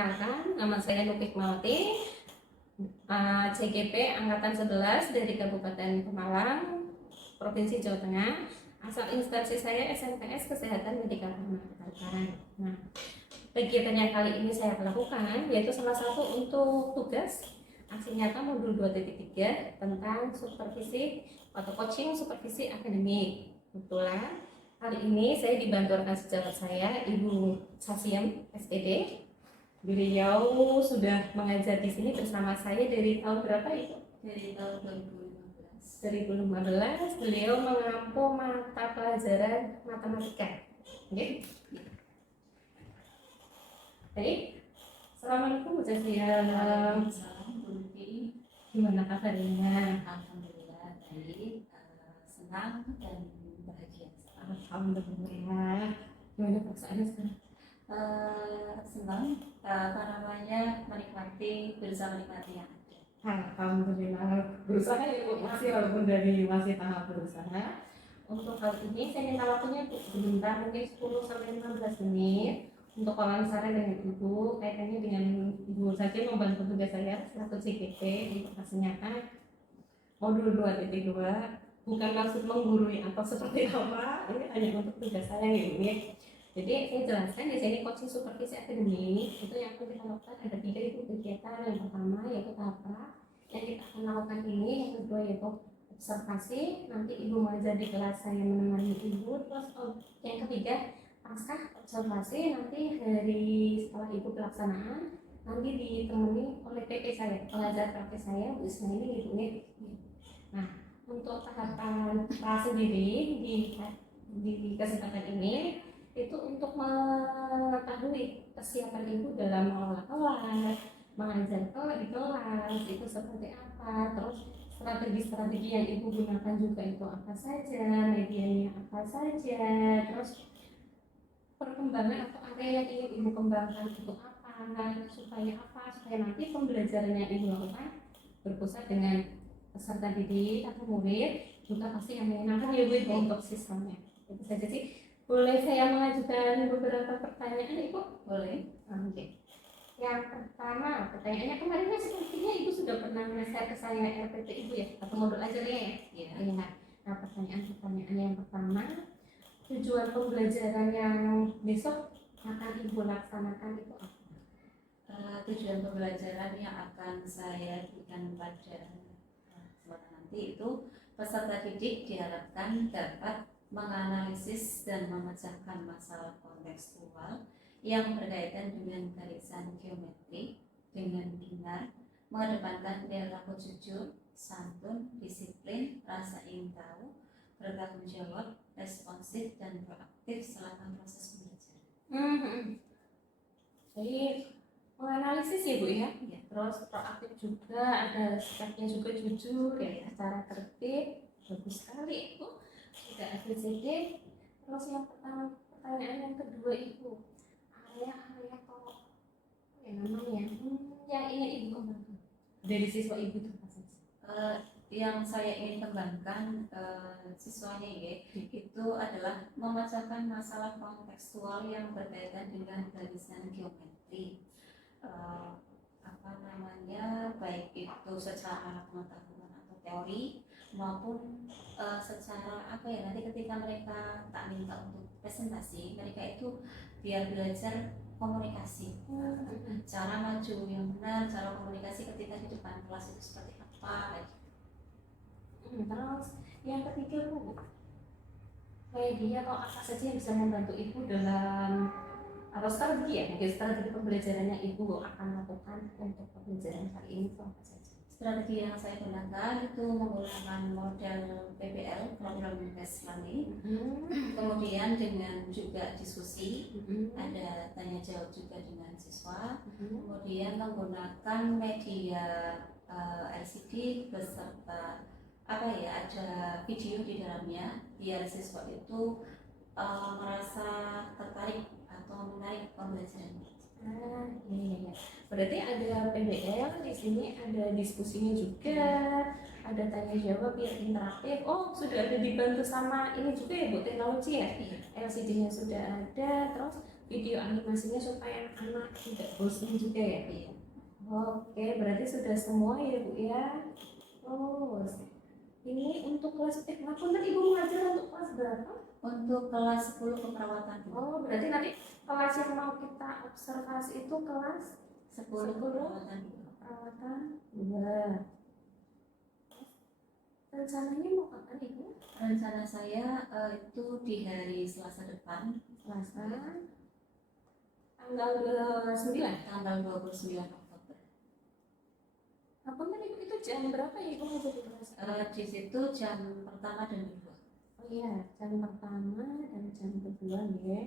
Perkenalkan, nama saya Nupik Malti, CGP Angkatan 11 dari Kabupaten Pemalang, Provinsi Jawa Tengah. Asal instansi saya SMPS Kesehatan Medika Pemalang. Nah, kegiatan yang kali ini saya lakukan yaitu salah satu untuk tugas aksi nyata modul 2.3 tentang supervisi atau coaching supervisi akademik. Kebetulan kali ini saya dibantu rekan sejawat saya, Ibu Sasiem, SPD. Beliau sudah mengajar di sini bersama saya dari tahun berapa itu? Dari tahun 2015. 2015 beliau mengampu mata pelajaran matematika. Oke. Baik. Assalamualaikum Bu Sasiem. Waalaikumsalam Bu Lupi. Gimana kabarnya? Alhamdulillah baik, senang dan bahagia. Alhamdulillah. Gimana perasaannya sekarang? Senang, menikmati yang ada. Alhamdulillah, berusaha ya Bu, walaupun masih tahap berusaha. Untuk hal ini saya minta waktunya sebentar, mungkin 10-15 menit untuk wawancara dengan Ibu kaitannya dengan Ibu saja membantu tugas saya selaku CGP untuk hasil nyata modul 2.2. Bukan maksud menggurui atau seperti apa, ini hanya untuk tugas saya ini. Jadi saya jelaskan di sini coaching supervisi akademik itu yang akan kita lakukan ada 3 itu kegiatan. Yang pertama yaitu tahap yang kita akan lakukan ini, yang kedua yaitu observasi, nanti Ibu mengajar di kelas saya menemani Ibu, terus yang ketiga pasca observasi nanti dari setelah Ibu pelaksanaan nanti ditemani oleh PP saya, pengajar praktek saya Bu Isma ini Ibu. Nah, untuk tahapan sendiri di kesempatan ini itu untuk mengetahui kesiapan Ibu dalam mengelola kelas, mengajar di kelas itu seperti apa, terus strategi-strategi yang Ibu gunakan juga itu apa saja, medianya apa saja, terus perkembangan atau area yang ingin Ibu kembangkan itu apa, supaya nanti pembelajarannya Ibu lakukan berpusat dengan peserta didik atau murid juga pasti yang menyenangkan ya Bu untuk sistemnya. Itu saja sih. Boleh saya mengajukan beberapa pertanyaan Ibu? Boleh. Oke. Yang pertama, pertanyaannya kemarinnya sepertinya Ibu sudah pernah share ke saya RPT Ibu ya, atau modul ajarnya ya? Iya. Nah, pertanyaan yang pertama, tujuan pembelajaran yang besok akan Ibu laksanakan itu apa? Tujuan pembelajaran yang akan saya berikan pada kesempatan nanti itu peserta didik diharapkan dapat menganalisis dan memecahkan masalah kontekstual yang berkaitan dengan garisan geometri dengan benar, mengedepankan perilaku jujur, santun, disiplin, rasa ingin tahu, bertanggung jawab, responsif dan proaktif selama proses pembelajaran. Jadi menganalisis ya Bu ya? Ya. Terus proaktif juga, ada sikapnya juga jujur ya, secara tertib, bagus sekali itu. Tidak ABCD. Terus yang pertanyaan yang kedua itu area atau namanya yang ingin Ibu kembangkan dari siswa Ibu itu apa saja? Yang saya ingin kembangkan siswanya itu adalah memecahkan masalah kontekstual yang berkaitan dengan garisan geometri, baik itu secara pengetahuan atau teori maupun secara nanti ketika mereka tak minta untuk presentasi, mereka itu biar belajar komunikasi, cara maju yang benar, cara komunikasi ketika di depan kelas itu seperti apa. Terus yang ketiga Bu, media atau apa saja yang bisa membantu Ibu dalam atau strategi ya, mungkin strategi pembelajarannya Ibu akan lakukan untuk pembelajaran kali ini itu apa saja? Strategi yang saya gunakan itu menggunakan model PBL, Problem Based Learning, kemudian dengan juga diskusi, ada tanya jawab juga dengan siswa, kemudian menggunakan media LCD beserta ada video di dalamnya biar siswa itu merasa tertarik atau menarik pembelajaran. Iya. Berarti ada PBL di sini, ada diskusinya juga, ada tanya jawab yang interaktif. Oh, sudah ada dibantu sama ini juga ya Bu, teknologi ya? LCD-nya sudah ada, terus video animasinya supaya anak tidak bosan juga ya. Iya. Oke, berarti sudah semua ya Bu ya. Terus ini untuk kelas ngapunten Ibu mengajar untuk kelas berapa? Untuk kelas 10 keperawatan. Oh, berarti nanti kelas yang mau kita observasi itu kelas 10 keperawatan. perawatan 2. Rencananya mau kapan Ibu? Rencana saya itu di hari Selasa depan, Selasa tanggal 29. tanggal 29 Oktober. Ngapunten Ibu itu jam berapa ya Ibu mau jadi kelas? Di situ jam pertama dan kedua. Oh iya, jam pertama dan jam kedua ya.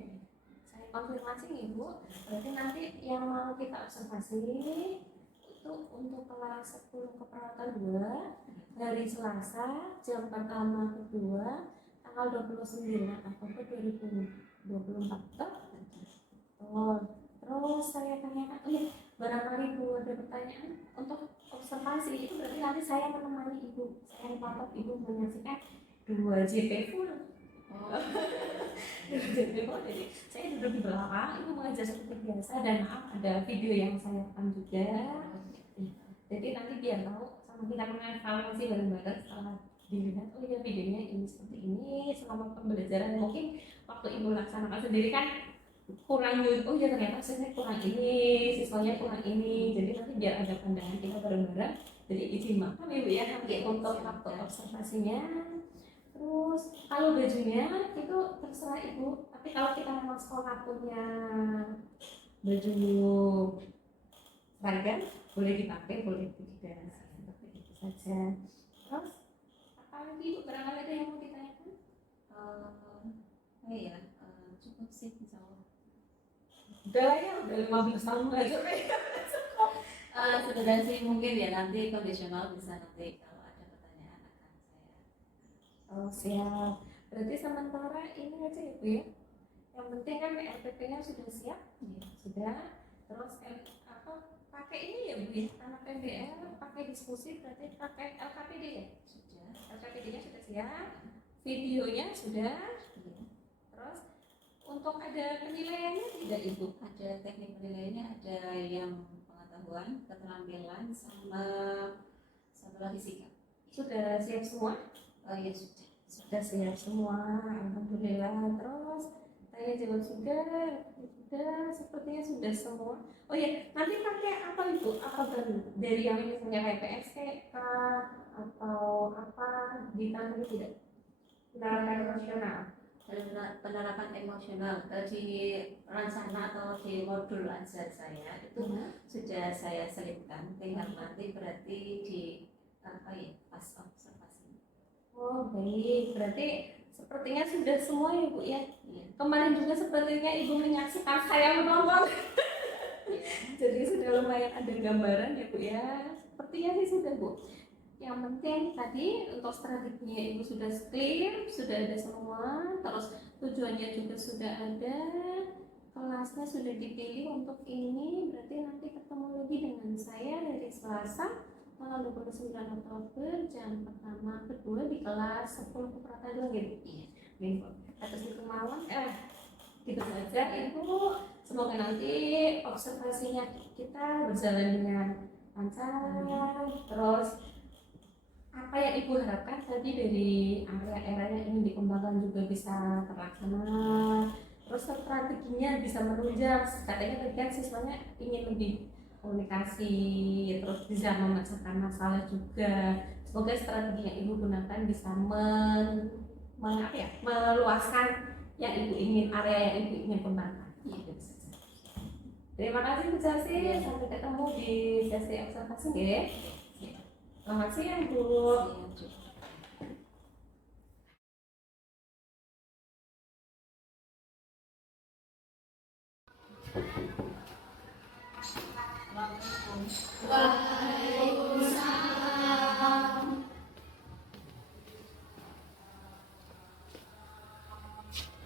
Saya konfirmasi nih Bu, berarti nanti yang mau kita observasi itu untuk kelas 10 keperawatan 2 hari Selasa jam pertama kedua tanggal 29 Oktober 2024. Oh, terus saya tanyakan, oh iya, barangkali Ibu ada pertanyaan untuk observasi itu berarti nanti saya menemani Ibu, saya patut Ibu menyaksikan 2 JP full. Oh, JP full, jadi saya duduk di belakang, Ibu mengajar seperti biasa dan maaf ada video yang saya rekam juga. Jadi nanti biar tahu sama kita mengevaluasi bareng-bareng setelah dilihat, oh iya videonya ini seperti ini selama pembelajaran. Mungkin waktu Ibu laksanakan sendiri kan kurang, oh ya ternyata saya kurang ini, siswanya kurang ini, jadi nanti biar ada pandangan kita bareng-bareng. Jadi izin maaf Ibu ya nanti untuk waktu observasinya. Terus kalau bajunya itu terserah Ibu, tapi kalau kita memang sekolah punya baju seragam boleh dipakai, boleh juga seperti itu saja. Terus apa lagi Ibu, barangkali ada yang mau ditanyakan? iya, cukup sih insya Allah. Udah lah ya, udah 15 tahun belajar. Sebenarnya sih mungkin ya nanti kondisional bisa nanti kalau ada pertanyaan akan saya. Oh siap, berarti sementara ini aja ya Bu ya. Yang penting kan RPP-nya sudah siap, Iya. sudah. Terus apa pakai ini ya Bu ya, anak PBL pakai diskusi berarti pakai LKPD ya. Sudah. LKPD-nya sudah siap, videonya sudah. Iya. Terus untuk ada penilaiannya tidak Ibu? Ada teknik penilaiannya, ada yang pengetahuan, keterampilan, sama satu lagi sikap. Sudah siap semua? Ya sudah. Sudah siap semua, alhamdulillah. Terus saya juga sudah sepertinya sudah semua. Oh ya, nanti pakai apa Ibu? Apa dari yang misalnya kayak PSK atau apa ditangani tidak? Penerapan emosional. Penerapan emosional di rencana atau di modul ajar saya itu sudah saya selipkan, tinggal nanti berarti di apa ya pas observasi. Oh baik, berarti sepertinya sudah semua ya Bu ya. Iya. Kemarin juga sepertinya Ibu menyaksikan saya menonton. Jadi sudah lumayan ada gambaran ya Bu ya. Sepertinya sih sudah Bu. Yang penting tadi untuk strateginya Ibu sudah clear, sudah ada semua. Terus tujuannya juga sudah ada. Kelasnya sudah dipilih untuk ini. Berarti nanti ketemu lagi dengan saya dari Selasa tanggal 29 Oktober jam pertama kedua di kelas 10 keperawatan gitu. Iya. Minggu atas itu malam gitu saja Ibu. Semoga nanti observasinya kita berjalan dengan lancar. Terus apa yang Ibu harapkan tadi dari area-area yang ingin dikembangkan juga bisa terlaksana. Terus strateginya bisa menunjang, katanya tadi kan siswanya ingin lebih komunikasi, terus bisa memecahkan masalah juga. Semoga strategi yang Ibu gunakan bisa meluaskan yang Ibu ingin, area yang Ibu ingin kembangkan. Iya. Terima kasih Bu Jasi, sampai ketemu di sesi observasi ya. Selamat siang Bu. Waalaikumsalam.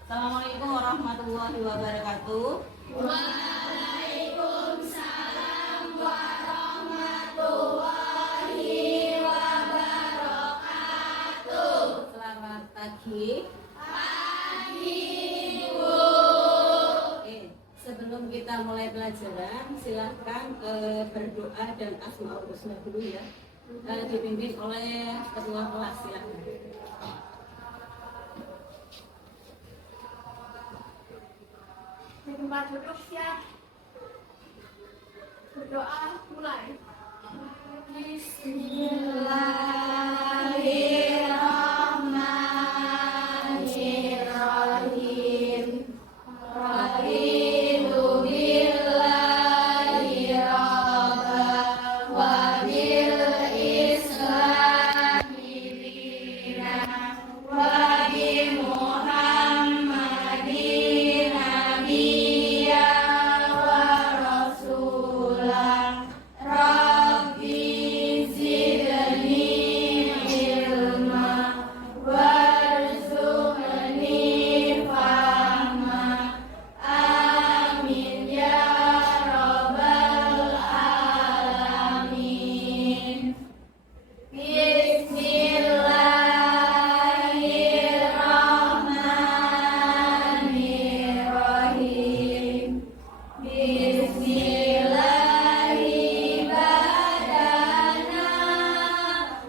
Assalamualaikum warahmatullahi wabarakatuh. Waalaikumsalam warahmatullahi wabarakatuh. mulai pelajaran, silahkan berdoa dan asmaul husna dulu ya. Dipimpin oleh ketua kelas, silahkan. Di tempat duduk siap. Berdoa mulai. Bismillahirrahmanirrahim. Raditu billahi rabba wa bil islami dina wa bi Muhammadin nabiyya wa rasulah. Rabbi zidni ilma warzuqni fahma. Amin ya rabbal alamin. Bismillahirrahmanirrahim. Bismillahi badana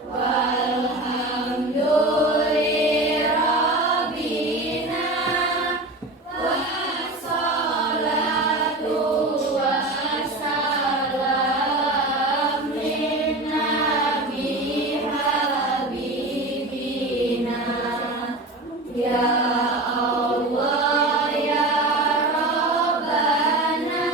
walhamdulillahi rabbina wassalatu wassalam linnabi habibina. Ya Allah ya Rabbana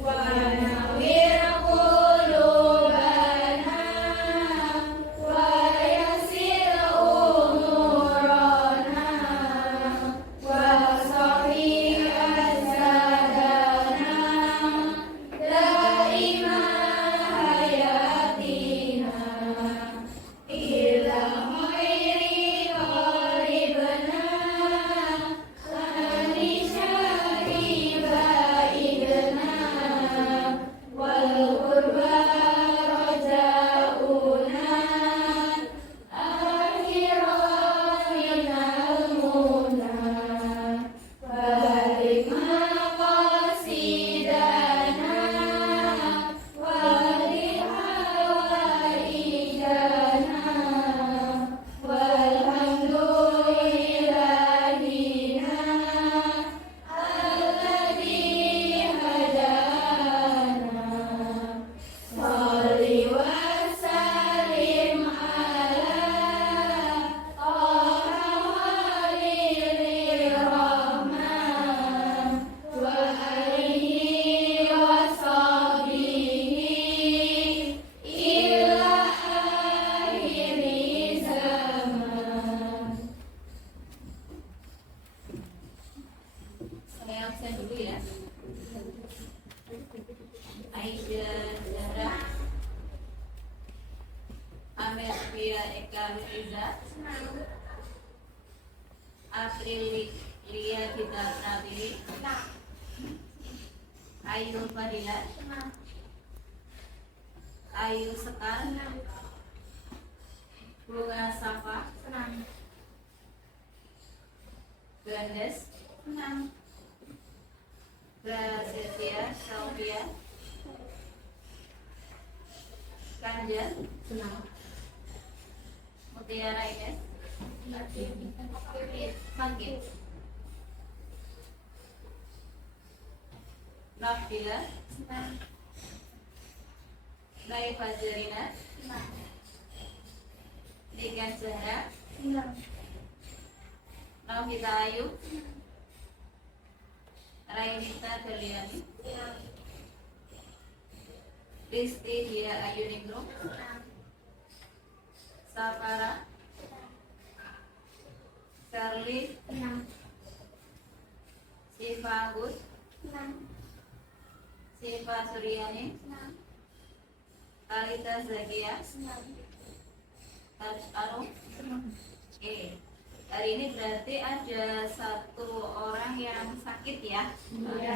ونوّر قلوبنا ويسر أمورنا وصحي أجسادنا دائما حياتنا إلى خير قربنا ونشر بعيدنا والقربى رجاؤنا آخرا من المنى بارك مقاصدنا ولحوائجنا والحمد لإلهنا الذي هدانا صل وسلم على طه خليل الرحمن وآله وصحبه إلى آخر زمان. Saya absen dulu ya. Aida Zahra, Amer Pia Eka Riza, April Lia Kita Nabili, Ayu Fadila, Ayu Sekar, Bunga Safa, Grandes, Prasetya Sylvia, Kanjeng, Mutiara Ines, Sangkit, Nafila, Nai Fazrina, Dika Zahra, Nafita Ayu, Rainita Berliani, Risti Dia Ayu Ningrum, Safara, Charlie, Siva Agus, Siva Suryani, Alita Zakia, Arum. Oke, hari ini berarti ada satu orang yang sakit ya. Semoga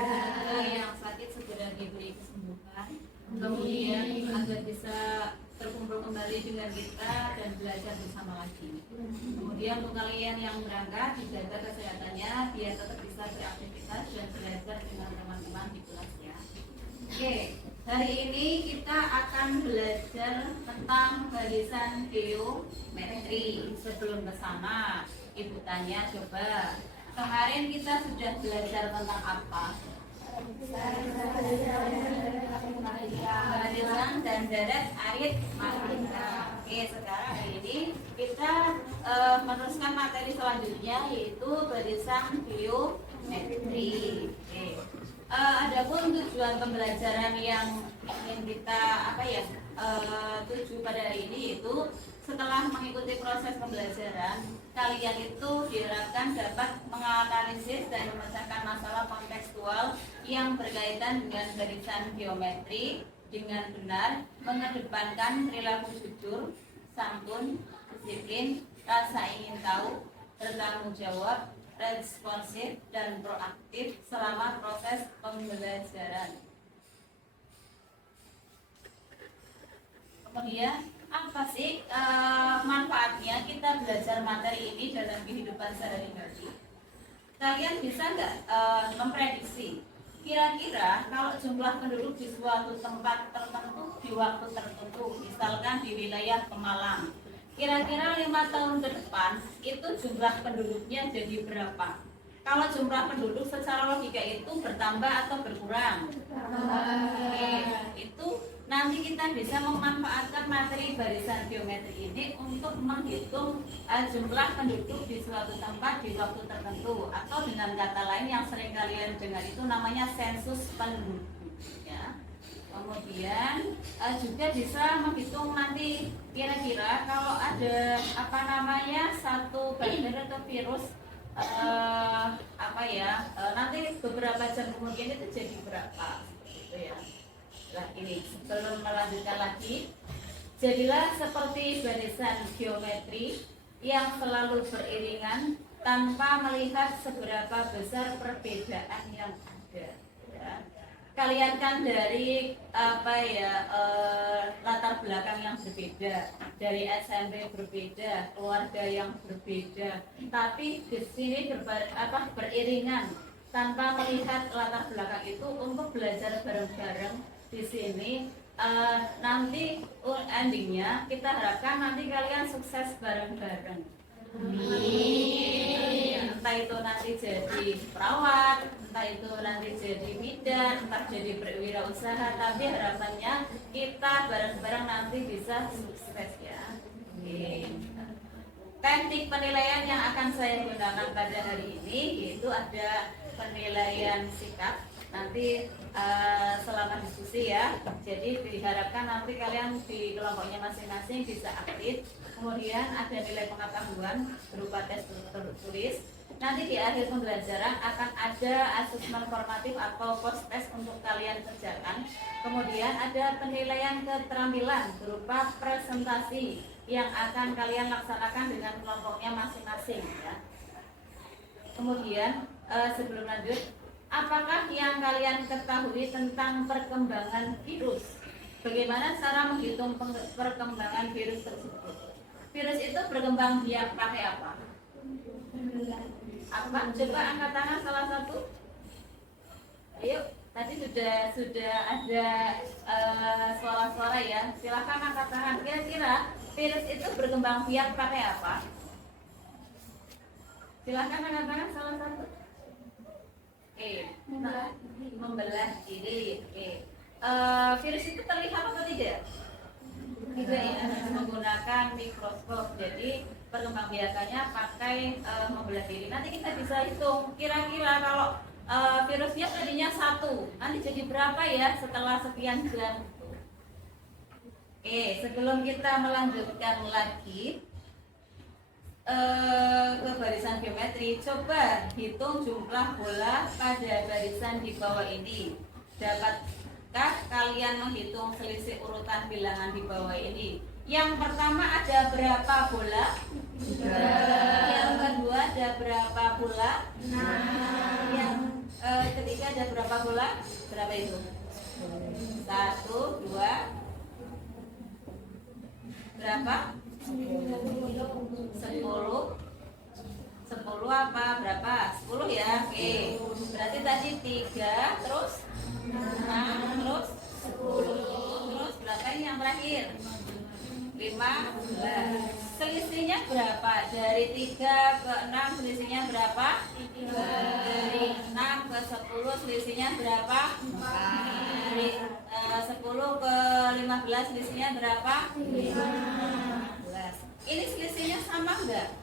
yang sakit segera diberi kesembuhan. Kemudian agar bisa terkumpul kembali dengan kita dan belajar bersama lagi. Kemudian untuk kalian yang berangkat dijaga kesehatannya biar tetap bisa beraktivitas dan belajar dengan teman-teman di kelas ya. Oke, hari ini kita akan belajar tentang barisan geometri. Sebelum ke sana, Ibu tanya coba, kemarin kita sudah belajar tentang apa? Barisan dan deret aritmatika. Oke, sekarang hari ini kita meneruskan materi selanjutnya yaitu barisan geometri. Oke. Adapun tujuan pembelajaran yang ingin kita tuju pada hari ini yaitu setelah mengikuti proses pembelajaran, kalian itu diharapkan dapat menganalisis dan memecahkan masalah kontekstual yang berkaitan dengan barisan geometri dengan benar, mengedepankan perilaku jujur, santun, disiplin, rasa ingin tahu, bertanggung jawab, responsif dan proaktif selama proses pembelajaran. Kemudian apa sih manfaatnya kita belajar materi ini dalam kehidupan sehari-hari? Kalian bisa nggak memprediksi kira-kira kalau jumlah penduduk di suatu tempat tertentu di waktu tertentu, misalkan di wilayah Pemalang, kira-kira 5 tahun ke depan itu jumlah penduduknya jadi berapa? Kalau jumlah penduduk secara logika itu bertambah atau berkurang? Oke, itu nanti kita bisa memanfaatkan materi barisan geometri ini untuk menghitung jumlah penduduk di suatu tempat di waktu tertentu, atau dengan kata lain yang sering kalian dengar itu namanya sensus penduduk. juga bisa menghitung nanti kira-kira kalau ada apa namanya satu bakteri atau virus nanti beberapa jam kemudian itu jadi berapa seperti itu ya. Nah ini sebelum melanjutkan lagi, jadilah seperti barisan geometri yang selalu beriringan tanpa melihat seberapa besar perbedaan yang ada. Ya. Kalian kan dari latar belakang yang berbeda, dari SMP berbeda, keluarga yang berbeda, tapi di sini beriringan tanpa melihat latar belakang itu untuk belajar bareng-bareng di sini. Nanti endingnya kita harapkan nanti kalian sukses bareng-bareng. Entah itu nanti jadi perawat, entah itu nanti jadi bidan, entah jadi berwirausaha, tapi harapannya kita bareng-bareng nanti bisa sukses ya. Teknik penilaian yang akan saya gunakan pada hari ini yaitu ada penilaian sikap. Nanti selama diskusi ya, jadi diharapkan nanti kalian di kelompoknya masing-masing bisa aktif. Kemudian ada nilai pengetahuan berupa tes tertulis. Nanti di akhir pembelajaran akan ada asesmen formatif atau post test untuk kalian kerjakan. Kemudian ada penilaian keterampilan berupa presentasi yang akan kalian laksanakan dengan kelompoknya masing-masing ya. Kemudian sebelum lanjut, apakah yang kalian ketahui tentang perkembangan virus? Bagaimana cara menghitung perkembangan virus tersebut? Virus itu berkembang biak pakai apa? Apa? Coba angkat tangan salah satu. Ayo, tadi sudah ada suara-suara ya. Silakan angkat tangan. Kira-kira virus itu berkembang biak pakai apa? Silakan angkat tangan salah satu. Membelah diri. Virus itu terlihat atau tidak? Tidak ya, menggunakan mikroskop. Jadi perkembangbiakannya pakai membelah diri. Nanti kita bisa hitung kira-kira kalau virusnya tadinya 1, nanti jadi berapa ya setelah sekian jam. Sebelum kita melanjutkan lagi ke barisan geometri, coba hitung jumlah bola pada barisan di bawah ini. Dapatkah kalian menghitung selisih urutan bilangan di bawah ini? Yang pertama ada berapa bola? Yang kedua ada berapa bola? Yang ketiga ada berapa bola? Berapa itu? 1, 2. Berapa? 10 apa? Berapa? 10 ya? Oke. Berarti tadi 3, terus 6, terus 10, terus berapa ini yang terakhir? 15. Selisihnya berapa? Dari 3 ke 6 selisihnya berapa? Dari 6 ke 10 selisihnya berapa? Dari 10 ke 15 selisihnya berapa? 15. Ini selisihnya sama enggak?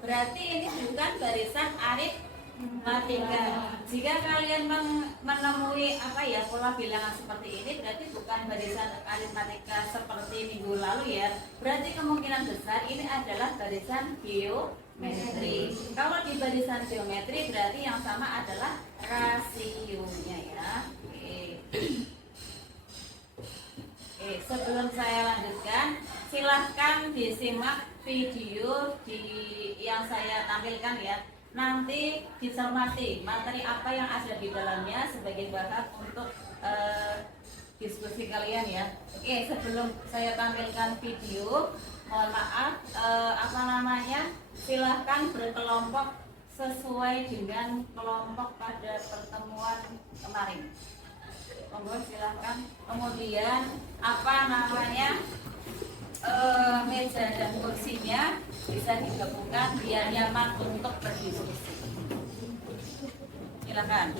Berarti ini bukan barisan aritmatika. Jika kalian menemui pola bilangan seperti ini, berarti bukan barisan aritmatika seperti minggu lalu ya. Berarti kemungkinan besar ini adalah barisan geometri. Kalau di barisan geometri berarti yang sama adalah rasionya ya. Sebelum saya lanjutkan, silahkan disimak video yang saya tampilkan ya. Nanti dicermati materi apa yang ada di dalamnya sebagai bahan untuk diskusi kalian ya. Sebelum saya tampilkan video, mohon maaf, silahkan berkelompok sesuai dengan kelompok pada pertemuan kemarin. Monggo silahkan. Kemudian meja dan kursinya bisa digabungkan biar nyaman untuk berdiskusi. Silakan.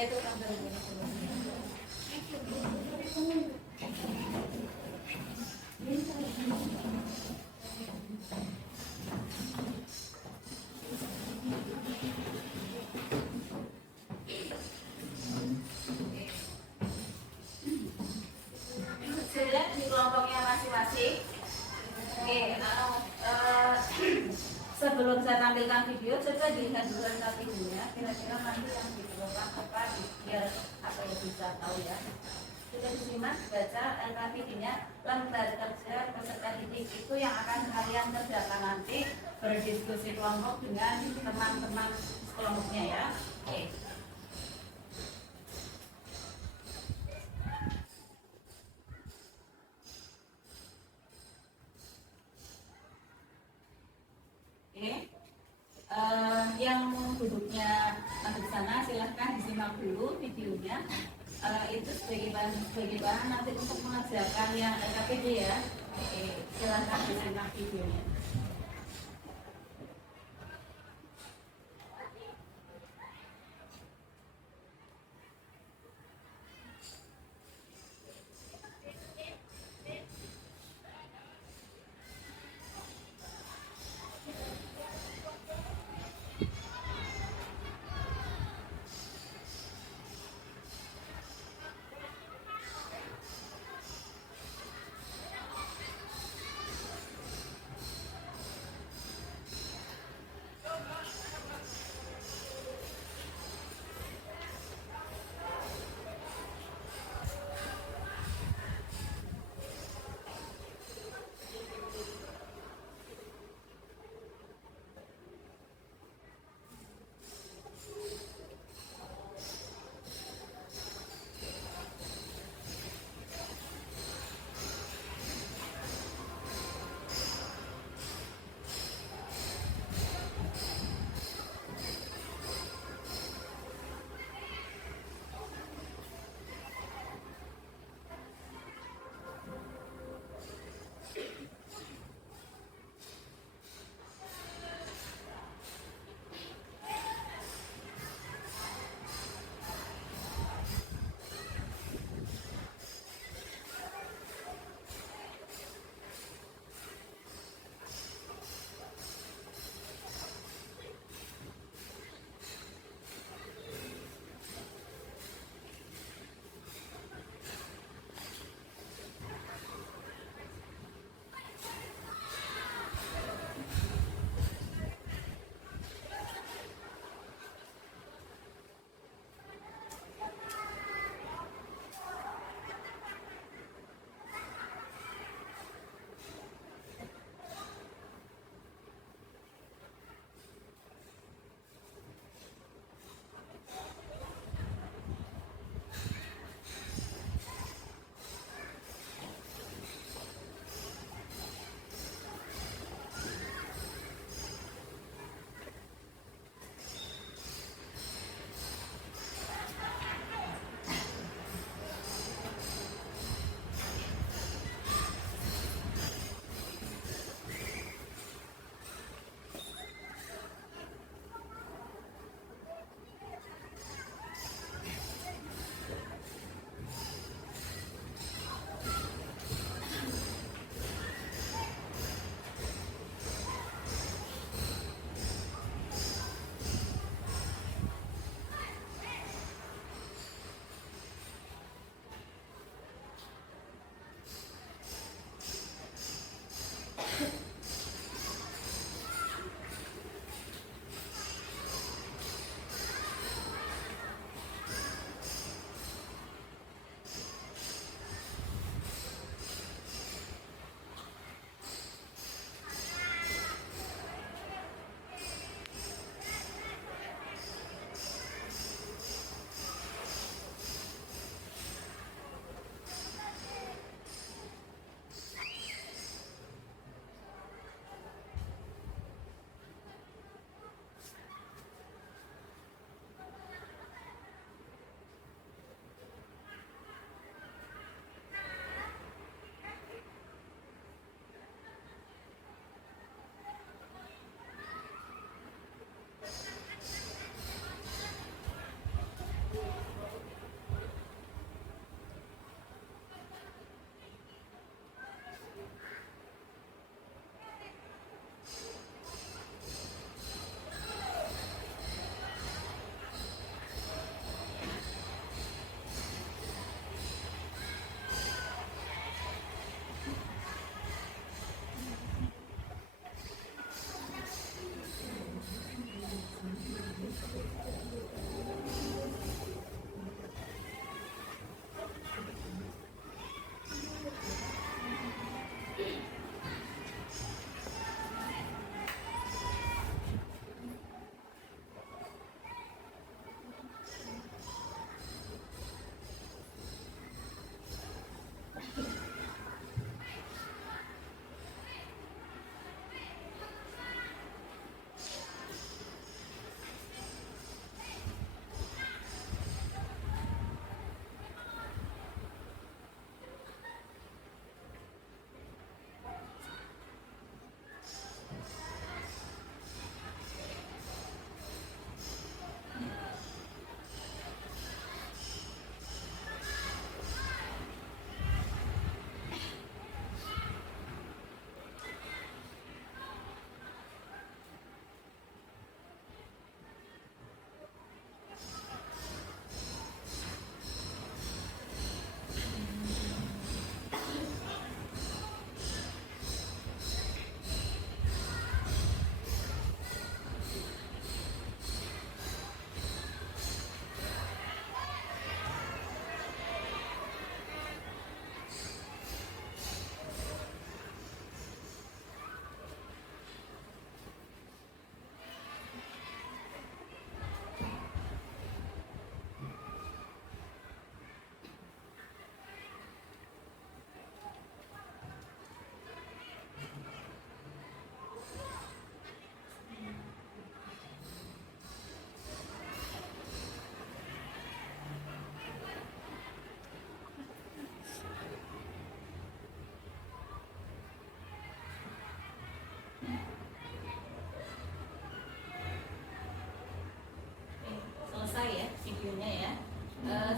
itu orang dari sudah di kelompoknya masing-masing. Oke, sebelum saya tampilkan video, coba dilihat dulu LKPD-nya, kira-kira nanti yang diperlukan apa, biar apa ya bisa tahu ya. Sudah disimak, baca LKPD-nya, lembar kerja peserta didik itu yang akan kalian kerjakan nanti, berdiskusi kelompok dengan teman-teman kelompoknya ya. Oke. Yang duduknya di sana silahkan disimak dulu videonya. Itu sebagai bahan nanti untuk mengajarkan yang LKPD ya. Oke, silahkan disimak videonya.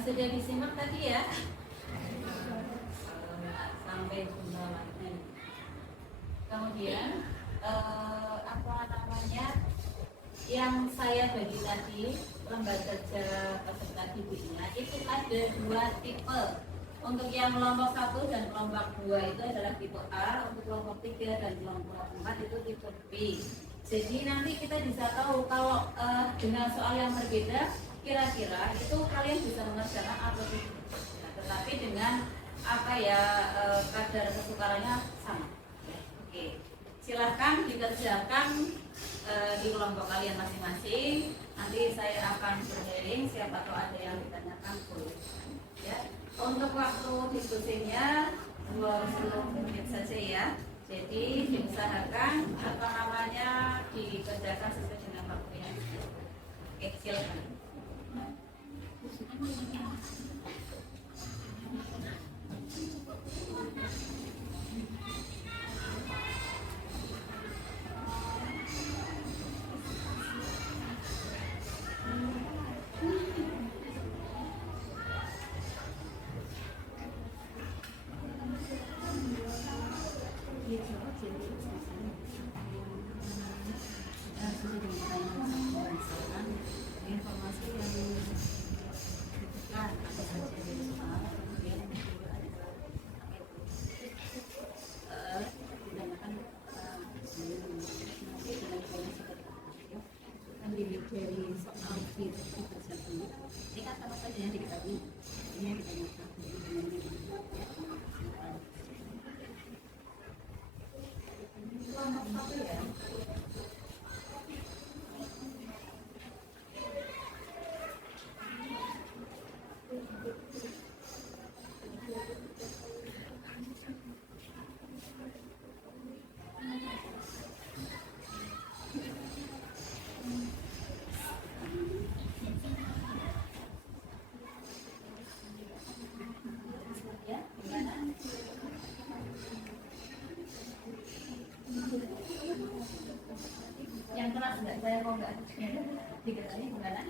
sudah disimak tadi ya sampai jumlah lagi. Kemudian apa namanya yang saya bagi tadi lembaga kerja peserta didiknya itu ada 2 tipe. Untuk yang kelompok 1 dan kelompok 2 itu adalah tipe A, untuk kelompok 3 dan kelompok 4 itu tipe B. Jadi nanti kita bisa tahu kalau dengan soal yang berbeda kira-kira itu kalian bisa mengerjakan atau tidak. Nah, tetapi dengan apa ya kadar kesukarannya sama. Oke, silahkan dikerjakan di kelompok kalian masing-masing. Nanti saya akan sharing, siapa tahu ada yang ditanyakan boleh. Ya. Untuk waktu diskusinya 20 menit saja ya. Jadi diusahakan apa namanya dikerjakan sesuai dengan waktunya. Oke, silakan. Informasi yang dibutuhkan apa saja dari soal, kemudian dinamakan nanti dengan informasi terdiri dari soal kita dulu. Ini kan sama saja yang diketahui. Ini yang kita yang kelas enggak saya kok enggak diketahui gimana?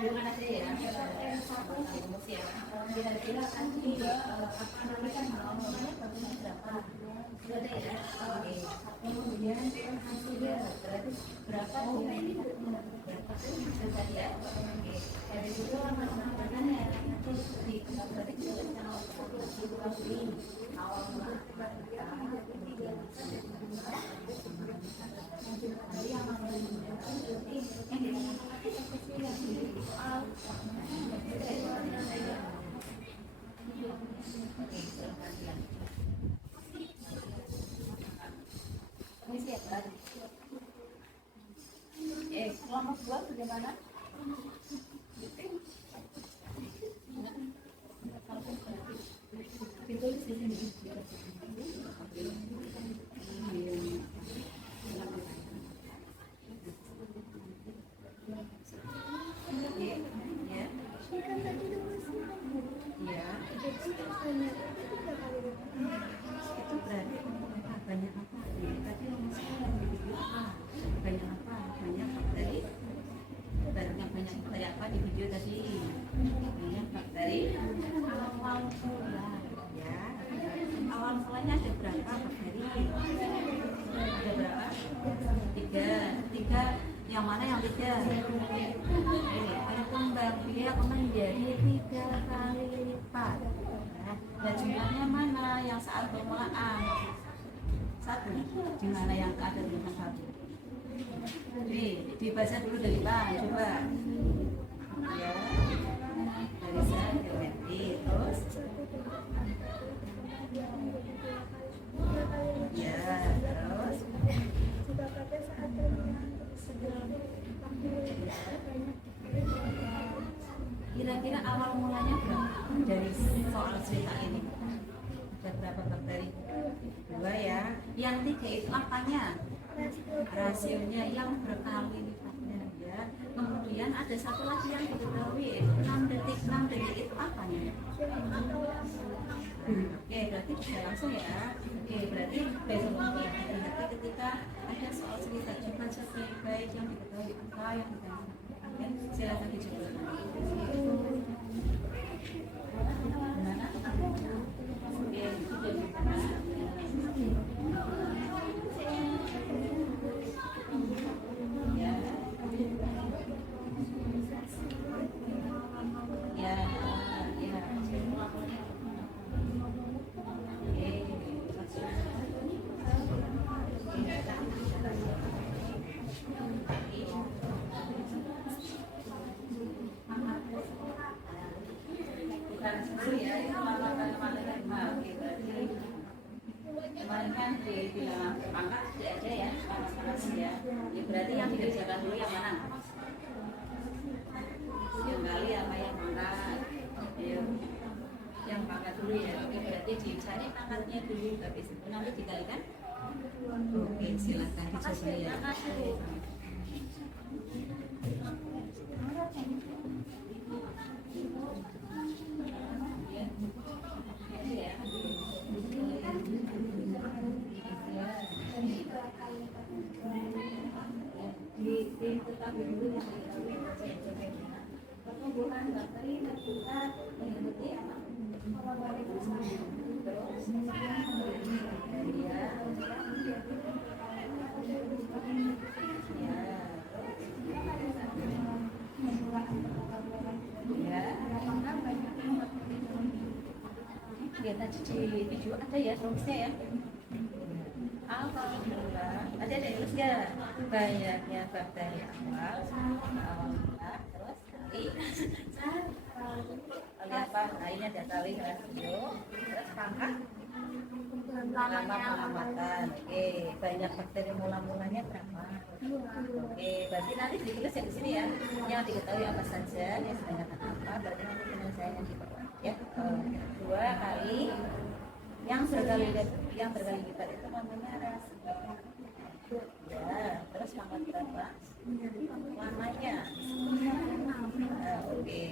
Bukan aja ya, kira-kira kan apa namanya ngomongnya berapa? Sudah ya, kemudian hasilnya berarti berapa ini berapa sudah ya? Oke, dari situ kan ya terus di berarti kita awal kelompok 2 bagaimana? Ditulis di sini. Itu berarti banyak apa? Tadi banyak apa? Banyak bakteri. Banyak bakteri apa di video tadi? Banyak bakteri awal mula. Ya, awal mulanya ada berapa bakteri? Ada berapa? 3. Yang mana yang 3? Ini ada kembang biak menjadi 3 kali lipat. Dan jumlahnya mana yang saat permulaan? 1. Di mana yang ada dengan 1? Dibaca dulu dari bang, coba. Ya, barisan geometri terus. Ya, terus. Kira-kira awal mulanya berapa dari soal cerita ini? Ada berapa bakteri? 2 ya. Yang 3 itu apanya? Rasionya yang berkali lipatnya ya. Kemudian ada satu lagi yang diketahui 6 detik. 6 detik itu apanya? Oke, berarti bisa langsung ya. Oke, berarti besok hati-hati ketika ada baca baik-baik yang diketahui apa yang kita ya, silakan dicoba. Gimana? Oke, ya. Ya, ya. Bukan dulu ya, itu kemarin kan dibilang pangkat aja ya, pangkat ya. Ya berarti yang dikerjakan dulu yang mana? Yang kali apa yang pangkat? Ayo, yang pangkat dulu ya. Oke, berarti dicari pangkatnya dulu, habis itu nanti dikalikan. Oke, silakan dicoba ya. Diketahui dulu yang pertumbuhan bakteri dan kita mengikuti apa? Terus ya tadi di video ada ya rumusnya ya. Alhamdulillah ada rumus nggak? Banyaknya bakteri awal terus kali kali apa? Nah ini ada kali rasio terus pangkat lama pengamatan. Oke, banyak bakteri mula-mulanya berapa? Oke, berarti nanti ditulis yang di sini ya. Yang diketahui apa saja, yang sebanyak apa, berarti nanti penyelesaiannya di bawah. Ya, 2 kali yang berkali lipat itu namanya rasio. Ya, terus pangkat berapa? Lamanya. Oke.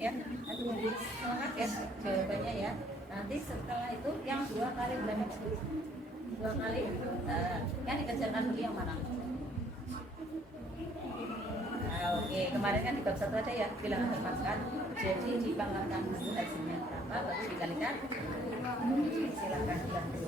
Ya, nanti semangat ya jawabannya ya. Nanti setelah itu yang 2 kali berapa? 2 kali. Yang dikerjakan dulu yang mana? Oke, kemarin kan di bab 1 ada ya bilangan berpangkat. Jadi dipangkatkan dulu hasilnya berapa, baru dikalikan. Silakan dibantu.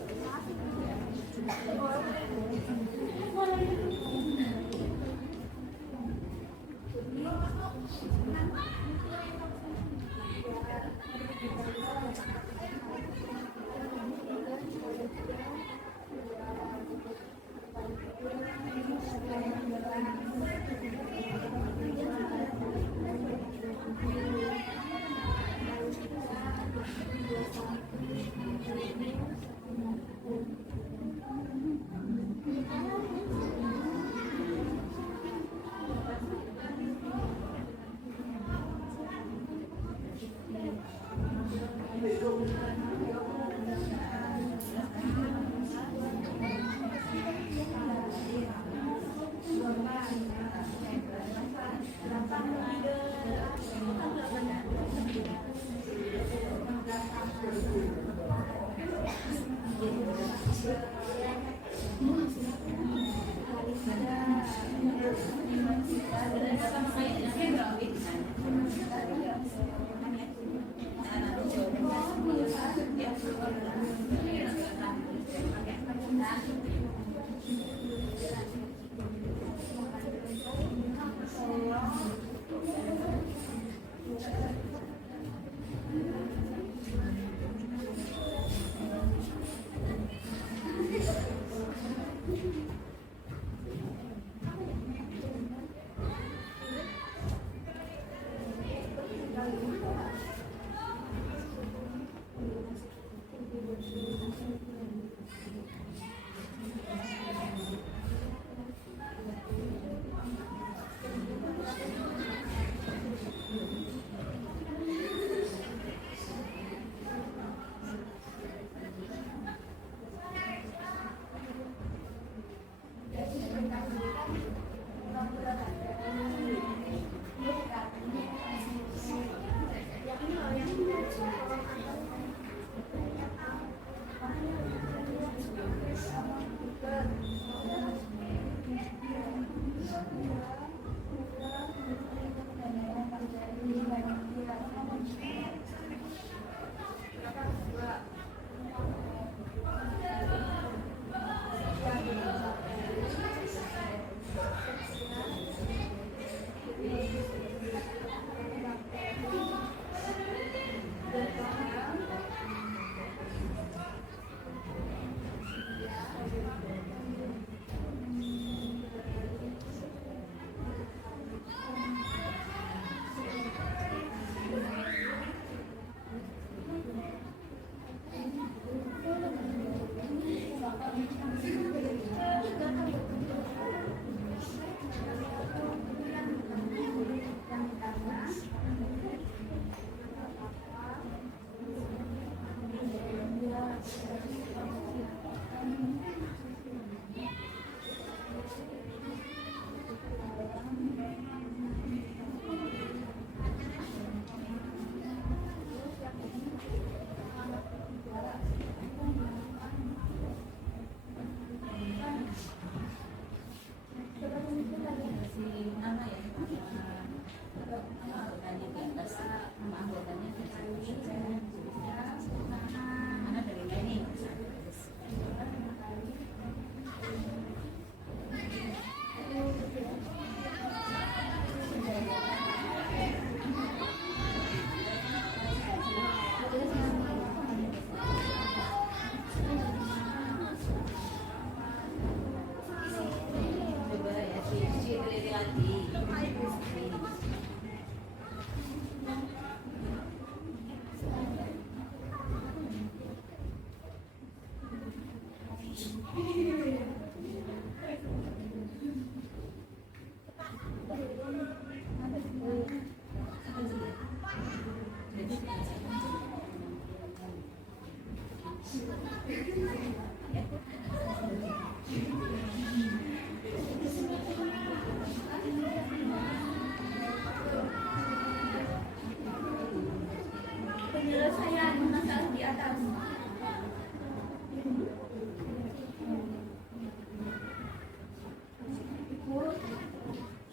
Penyelesaian masalah di atas.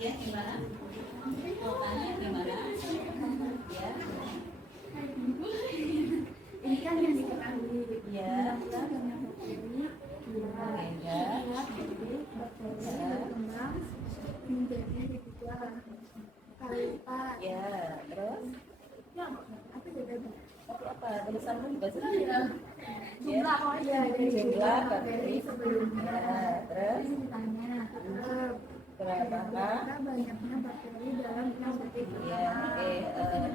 Ya, gimana? Mau tanya gimana? Ya, Ini kan yang diketahui. ya, Berkembang menjadi lebih kali lipat. ya, terus Apa jadinya? apa tulisanmu dibaca? Jumlah ya dari Jumlah dari bakteri. sebelumnya. Ya, terus Ini ditanya berapa? berapa banyaknya bakteri dalam enam detik Ya, oke. pertama.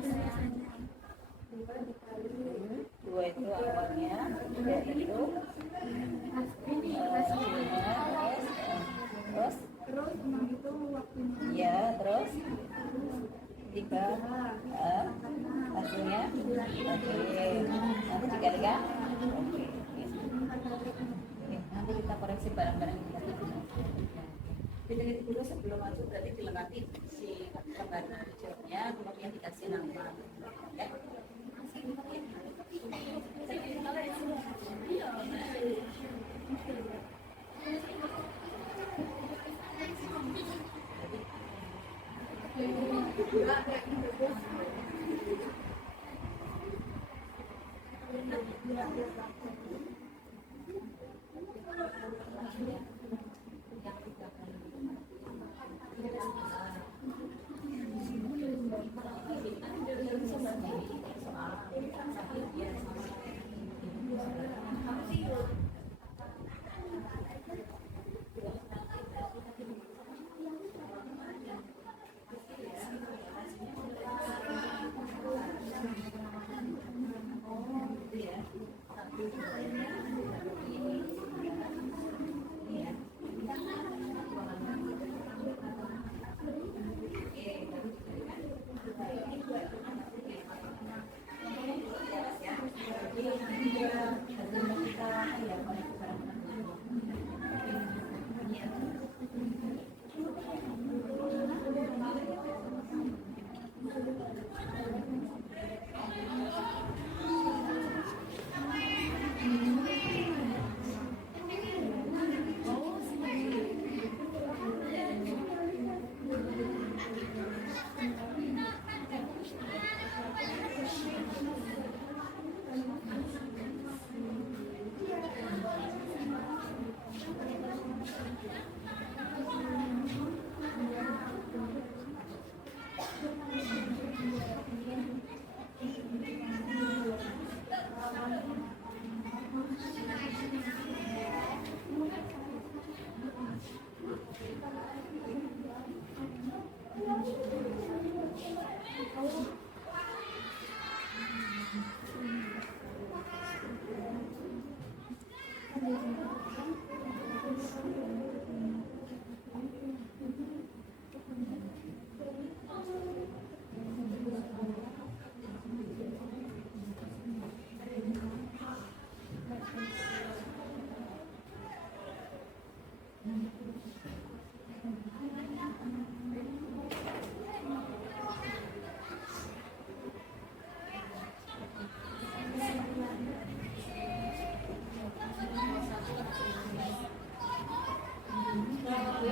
Dua dikali Dua itu awalnya, tiga itu ini hasilnya, terus terus enam itu waktunya. ya, terus tiga hasilnya, oke. Nanti dikalikan, oke. Nanti kita koreksi barang-barang kita. Diteliti dulu sebelum masuk, berarti dilengkapi si gambar hijaunya, kemudian dikasih nama. Ya.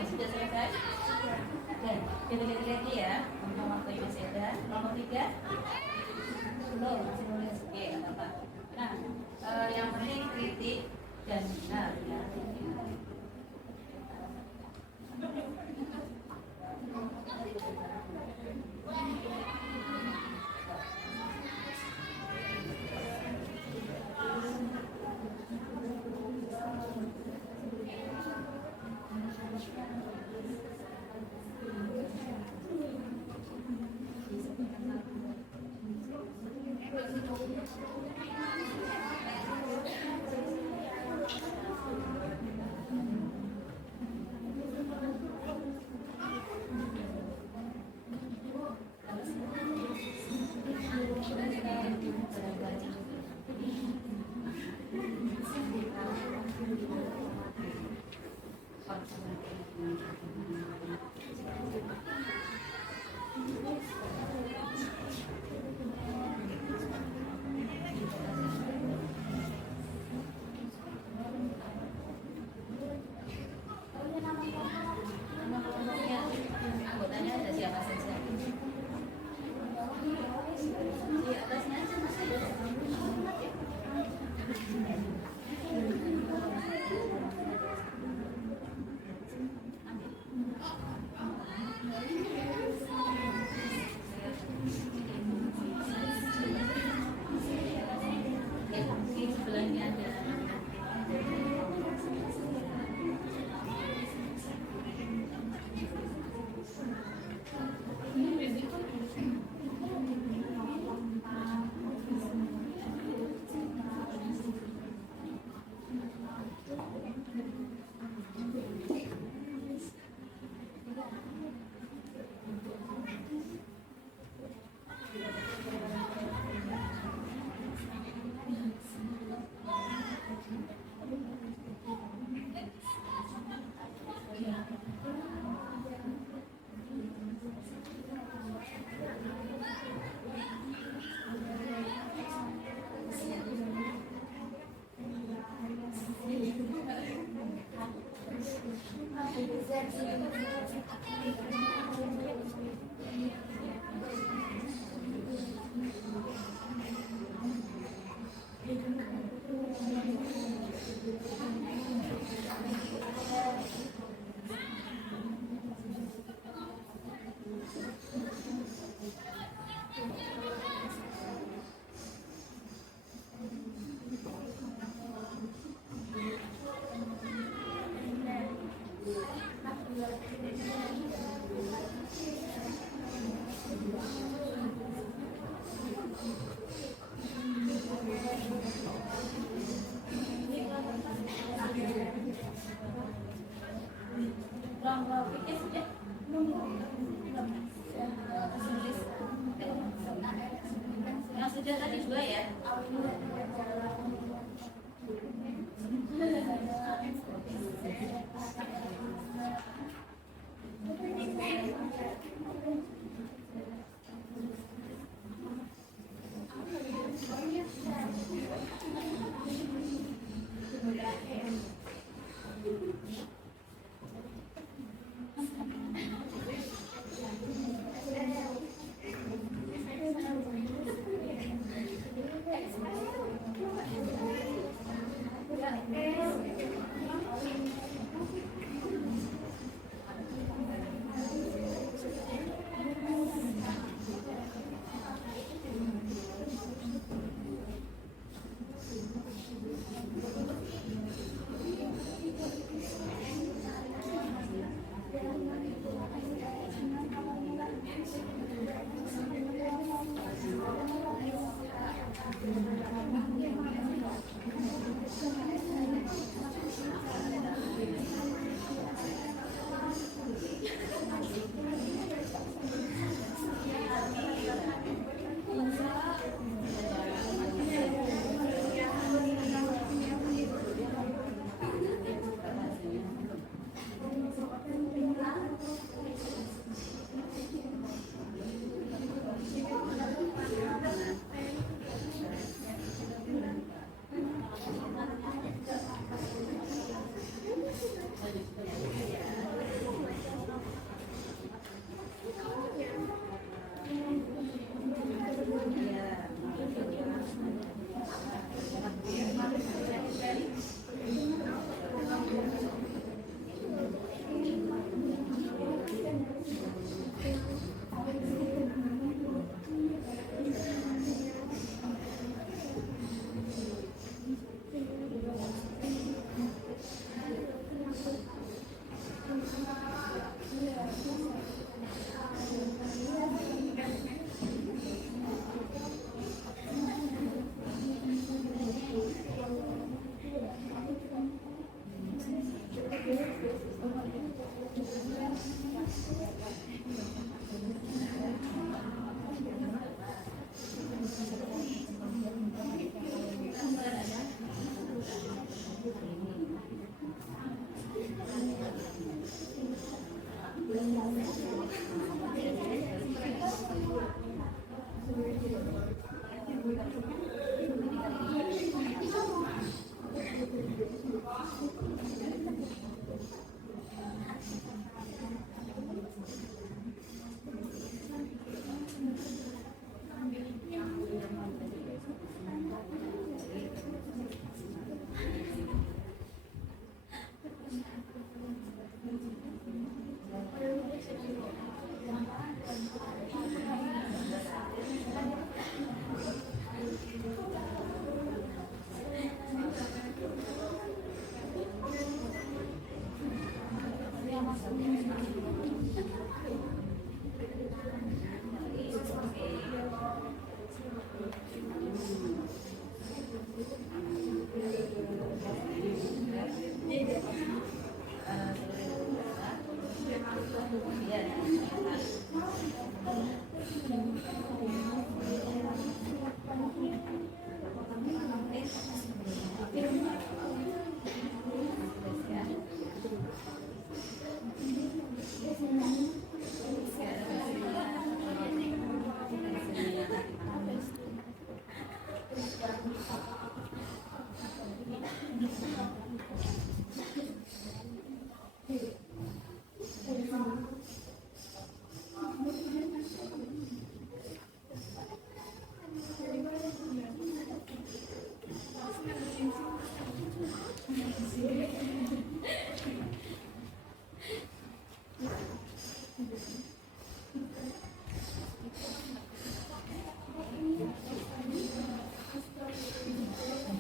Sudah selesai? Dan kita lihat lagi ya, untuk waktu yang masih ada. Nomor 3 belum, masih nulis. Oke, nggak apa-apa. Nah, yang penting kritik dan benar ya. kelompok pikir sudah. Yang sudah tadi 2 ya.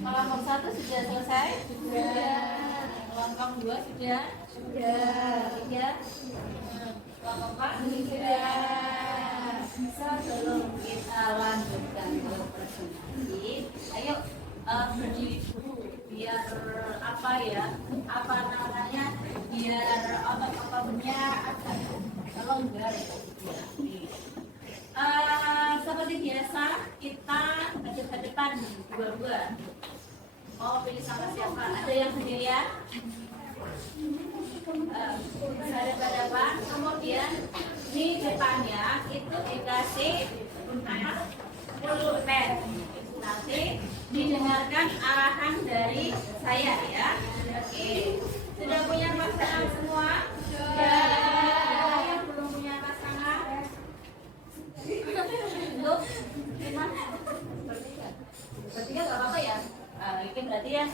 Kelompok 1 sudah selesai? Sudah. Kelompok 2 sudah? Sudah. 3? Kelompok 4? Sudah. Sebelum kita lanjutkan ke presentasi, ayo berdiri dulu biar apa ya? Apa namanya? biar otot-ototnya agak longgar. Seperti biasa kita ke depan dua-dua. Mau pilih sama siapa? Ada yang sendirian? Saya pada depan, kemudian di depannya itu dikasih pulpen. Nanti didengarkan arahan dari saya ya. Oke, sudah punya pasangan semua? Sudah. Yang belum punya pasangan? Untuk bertiga nggak apa-apa ya. Ini berarti ya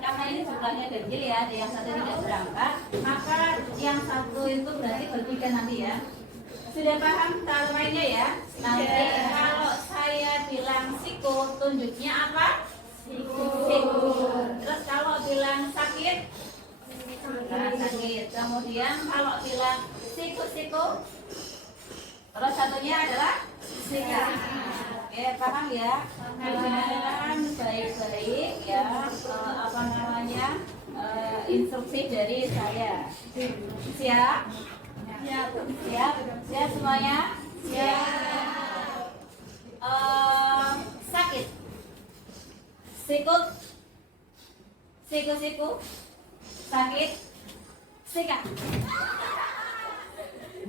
karena ini jumlahnya kecil ya, ada yang satu tidak berangkat, maka yang satu itu berarti bertiga nanti ya. Sudah paham cara mainnya ya? Nanti kalau saya bilang siku, tunjuknya apa? Siku. Terus kalau bilang sakit, sakit. Kemudian kalau bilang siku, terus satunya adalah sika. Oke, paham ya? Dengarkan baik-baik ya, apa namanya, instruksi dari saya. Siap? Siap semuanya? Siap. Sakit. Sikut. Siku. Sakit. Sika.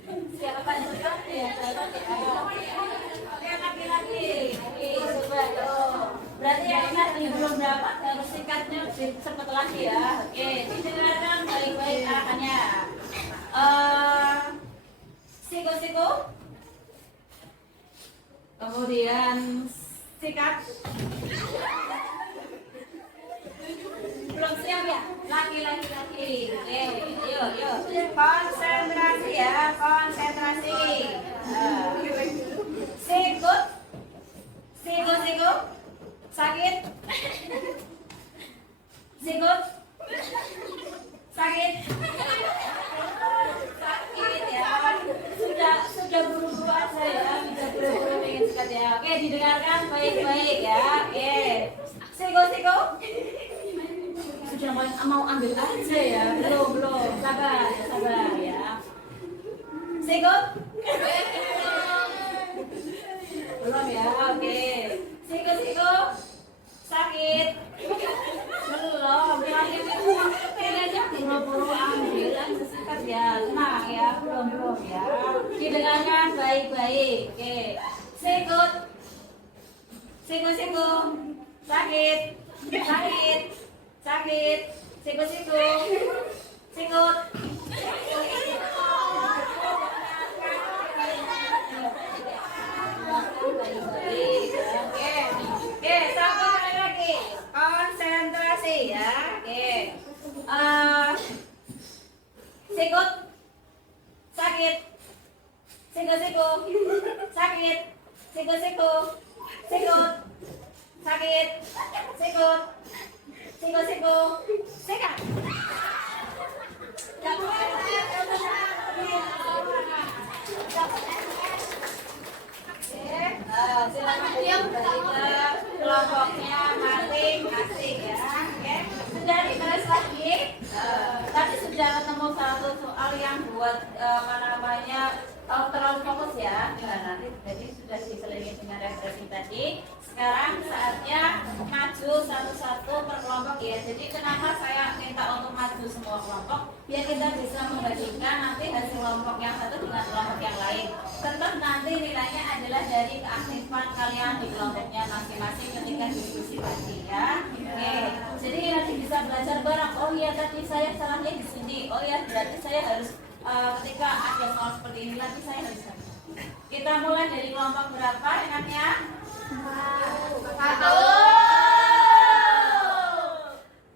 Siapa yang suka? Ya, oke, laki-laki. Oke, coba tuh. Berarti yang tadi belum dapat harus sikatnya cepat lagi ya. Oke, didengarkan baik-baik arahannya. Siku. Kemudian sikat. Belum siap ya? Laki-laki. Oke, yuk. Konsentrasi ya, konsentrasi. Sikut. Sakit. Sikut. Sakit. Sakit ya. Sudah buru-buru aja ya, sudah buru-buru pengen sikat ya. Oke, didengarkan baik-baik ya. Oke. Siku. Sudah mau ambil aja ya. Belum. Sabar ya. Sikut. Belum ya. Oke. Siku. Sakit. Belum. Ini aja buru-buru ambil sikat ya. Tenang ya. Belum ya. Didengarkan baik-baik. Oke. Sikut. Sakit. Siku. Sikut. Oke, satu kali lagi. Konsentrasi ya. Oke. Sikut. Sakit. Siku. Sakit. Siku. Sikut. Sakit. Sikut. Siku. Sikat. Silakan diam balik ke kelompoknya masing-masing ya. Oke. Sudah ditulis lagi. Tadi sudah ketemu satu soal yang buat terlalu fokus ya. Nanti jadi sudah diselingi dengan referensi tadi. Sekarang saatnya maju satu-satu per kelompok ya. Jadi kenapa saya minta untuk maju semua kelompok? Biar kita bisa membandingkan nanti hasil kelompok yang satu dengan kelompok yang lain. Tetap nanti nilainya adalah dari keaktifan kalian di kelompoknya masing-masing ketika diskusi tadi ya. Oke. Jadi nanti bisa belajar bareng. Oh iya tadi saya salahnya di sini. Oh iya berarti saya harus ketika ada soal seperti ini lagi saya harus. Kita mulai dari kelompok berapa enaknya? Satu.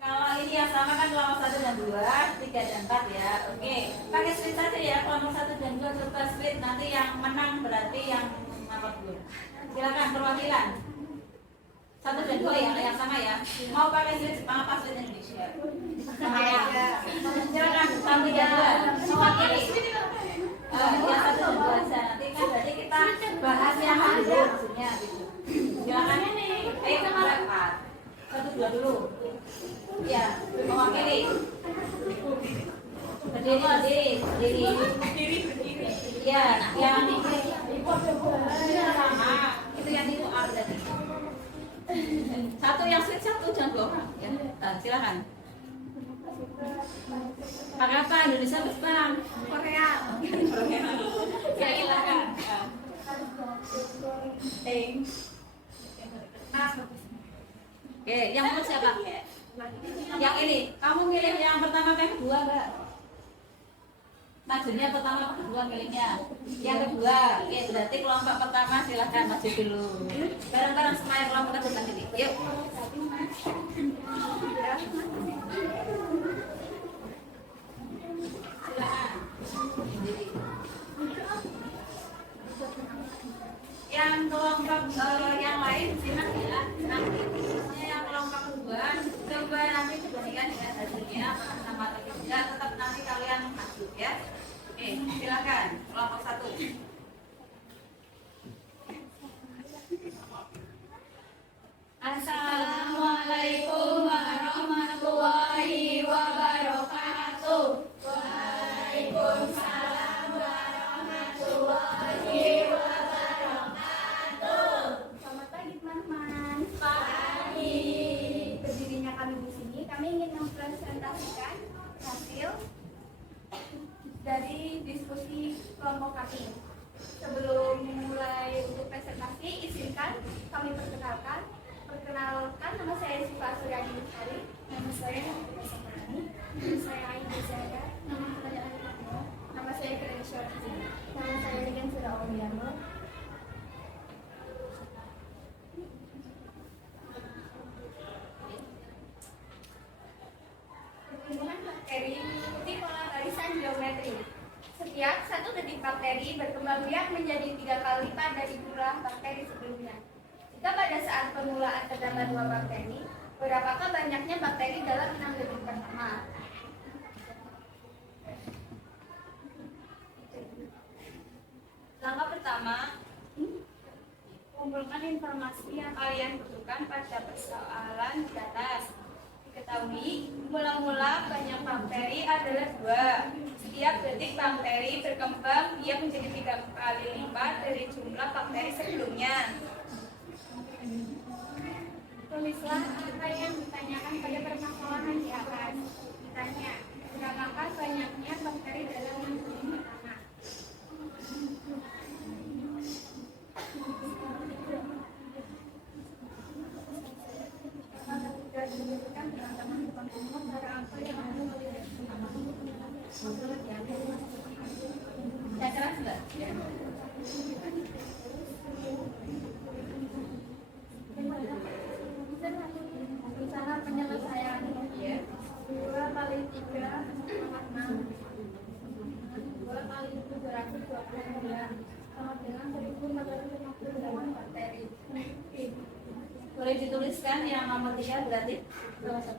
Kalau ini yang sama kan kelompok 1 dan 2, 3 dan 4 ya. Oke, pakai split saja ya. Kelompok 1 dan 2 coba split. Nanti yang menang berarti yang nomor 2. Silakan perwakilan. 1 dan 2 yang sama ya. Mau pakai split Jepang apa split Indonesia? Sama ya. Silakan 1 dan 2 mewakili. Yang 1 dan 2 aja. Nanti kan berarti kita bahas yang ada maksudnya gitu. Silakan berangkat. 1, 2 dulu. Ya, mewakili. berdiri. Ya, yang sama. Itu yang itu A tadi. Satu yang sweet, satu jangan dua orang. Ya, silakan. Pakai apa? Indonesia atau Jepang? Korea. Ya, silakan. Oke, yang mau siapa? Yang ini. Kamu milih yang pertama apa yang kedua enggak? Majunya pertama apa kedua milihnya? Yang kedua. Oke, berarti kelompok pertama silahkan maju dulu. Bareng-bareng semuanya kelompok ke depan sini. Yuk. Yang kelompok yang lain simak ya. Nanti yang kelompok kedua coba nanti dibandingkan dengan hasilnya sama atau tidak, tetap nanti kalian maju ya. Oke, silakan kelompok satu. Assalamualaikum warahmatullahi wabarakatuh. Waalaikumsalam warahmatullahi wabarakatuh. Selamat pagi teman-teman. Pagi. Berdirinya kami di sini, kami ingin mempresentasikan hasil dari diskusi kelompok kami. Sebelum mulai untuk presentasi, izinkan kami perkenalkan nama saya Siva Suryani Mustari, nama saya Semani, nama saya Aida Zara, nama saya Alifano, nama saya Krenisha Rizky, nama saya Rian Suraomiano. Pertumbuhan bakteri mengikuti pola barisan geometri. Setiap 1 detik bakteri berkembang biak menjadi 3 kali lipat dari jumlah bakteri sebelumnya. Jika pada saat permulaan terdapat 2 bakteri, berapakah banyaknya bakteri dalam 6 detik pertama? Langkah pertama, kumpulkan informasi yang kalian butuhkan pada persoalan di atas. Diketahui, mula-mula banyak bakteri adalah 2. Setiap detik bakteri berkembang biak menjadi 3 kali lipat dari jumlah bakteri sebelumnya. Tulislah apa yang ditanyakan pada permasalahan di atas. Ditanya, berapakah banyaknya bakteri dalam 6 detik pertama? Ya, jelas enggak? Usaha penyelesaian. 2 kali 3 sama 6. 2 kali 729 sama dengan 1458 bakteri. Boleh dituliskan yang nomor 3 berarti gimana?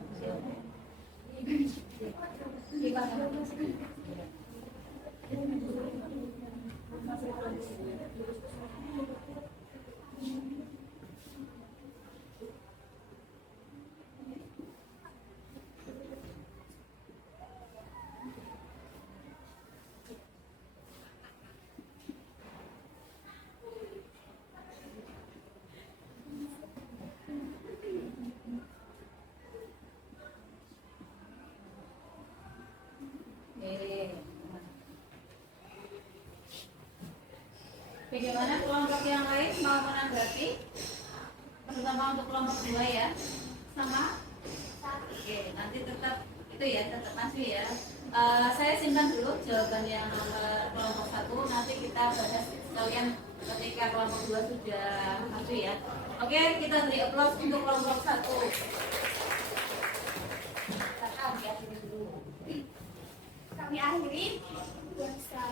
Bagaimana kelompok yang lain mau menanggapi? Terutama untuk kelompok 2 ya. Sama? Oke, nanti tetap itu ya, tetap masih ya. Saya simpan dulu jawaban yang nomor kelompok 1. Nanti kita bahas sekalian ketika kelompok 2 sudah masuk ya. Oke, kita beri aplaus untuk kelompok 1. Kami akhiri.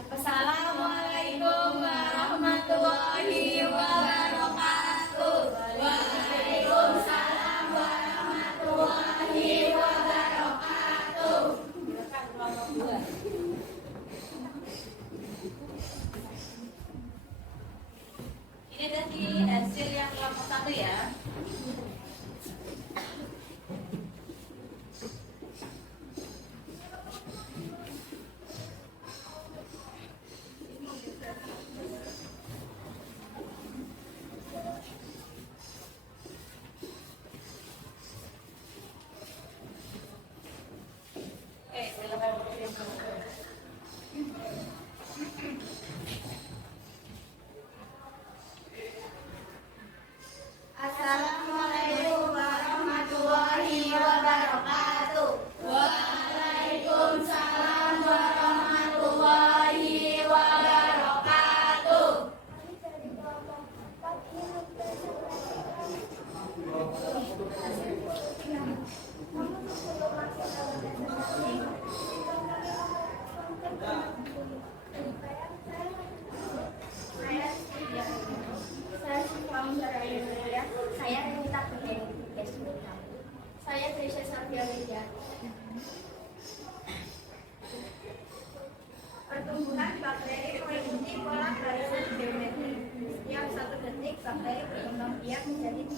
Assalamualaikum warahmatullahi wabarakatuh. Waalaikumsalam warahmatullahi wabarakatuh. Silakan kelompok 2. Ini tadi hasil yang kelompok 1 ya.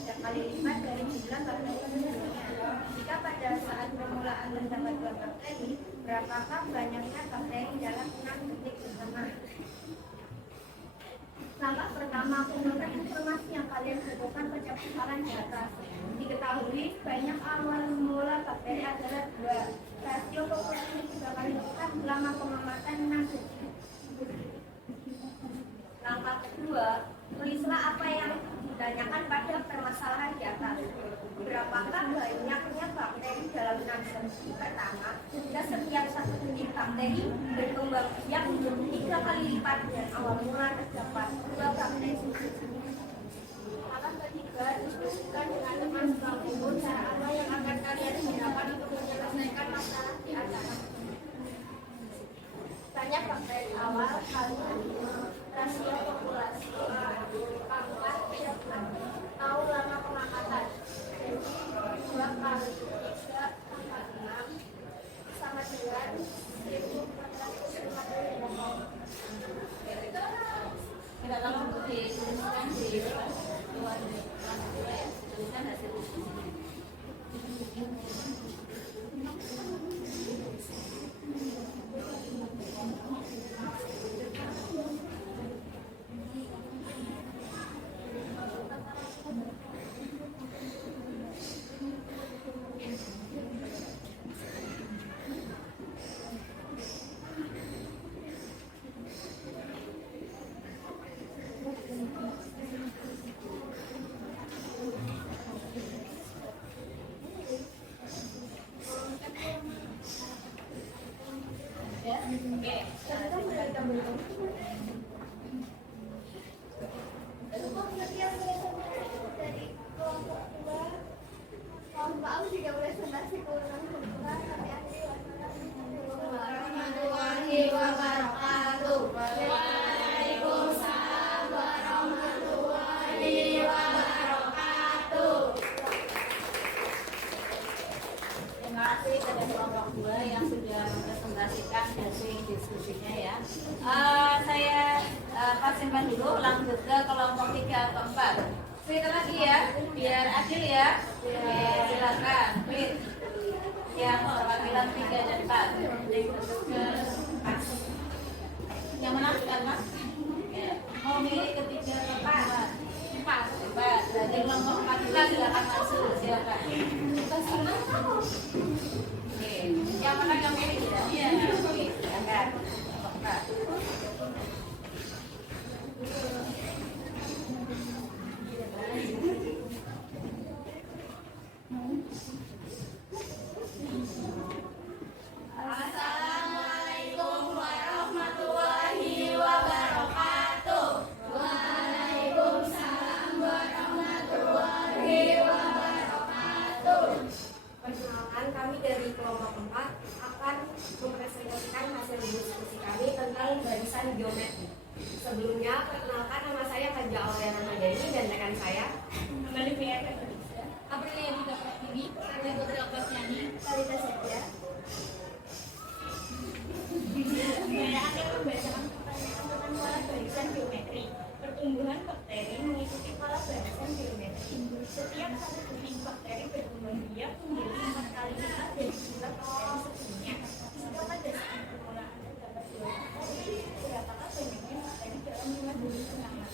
3 kali lipat dari jumlah bakteri sebelumnya. Jika pada saat permulaan terdapat 2 bakteri, berapakah banyaknya bakteri dalam 6 detik pertama? Langkah pertama, kumpulkan informasi yang kalian butuhkan pada pusaran di atas. Diketahui banyak awal mula bakteri adalah 2. Rasio populasi 3 kali lipat selama pengamatan 6 detik. Langkah kedua, tulislah apa yang ditanyakan pada permasalahan di atas. Berapakah banyaknya bakteri dalam 6 detik pertama jika setiap 1 unit bakteri berkembang biak menjadi 3 kali lipat dan awal mula terdapat 2 bakteri. Langkah ketiga, diskusikan dengan teman sebangku cara apa yang akan kalian gunakan untuk menyelesaikan masalah di atas. Tanya bakteri awal kali rasio populasi, pangkat, tahu lama pengamatan. 2 kali 3 pangkat 6 sama dengan 1450. Tidak lama untuk dituliskan di luar tulisan hasil diskusinya. Maaf jika presentasi kurang sempurna, kami akhiri. Wassalamualaikum warahmatullahi wabarakatuh. Waalaikumsalam warahmatullahi wabarakatuh. Terima kasih kepada kelompok 2 yang sudah mempresentasikan hasil diskusinya ya. Saya simpan dulu, lanjut ke kelompok 3 atau 4. Cerita lagi ya, biar adil ya. Silakan. Yang perwakilan 3 dan 4. Yang mana Mas? Mau milih ketiga atau 4? 4. Dari kelompok 4 silakan masuk. Silakan. Oke. Yang mana yang pilih ya? Iya. Oke. Silakan. Kelompok 4. Assalamualaikum warahmatullahi wabarakatuh. Waalaikumsalam warahmatullahi wabarakatuh. Perkenalkan, kami dari kelompok 4 akan mempresentasikan hasil diskusi kami tentang barisan geometri. Sebelumnya, perkenalkan, nama saya Haja Auliana Madani dan rekan saya Malivia Indonesia, Aprilia Dita Pratiwi, dari Putri Oktaviani. Kalita Setia. Saya akan membacakan pertanyaan tentang pola barisan geometri. Pertumbuhan bakteri mengikuti pola barisan geometri. Setiap 1 unit bakteri berkembang biak menjadi 4 kali lipat dari jumlah bakteri sebelumnya. Jika pada saat permulaan terdapat 2 bakteri, berapakah banyaknya bakteri dalam 5 detik pertama?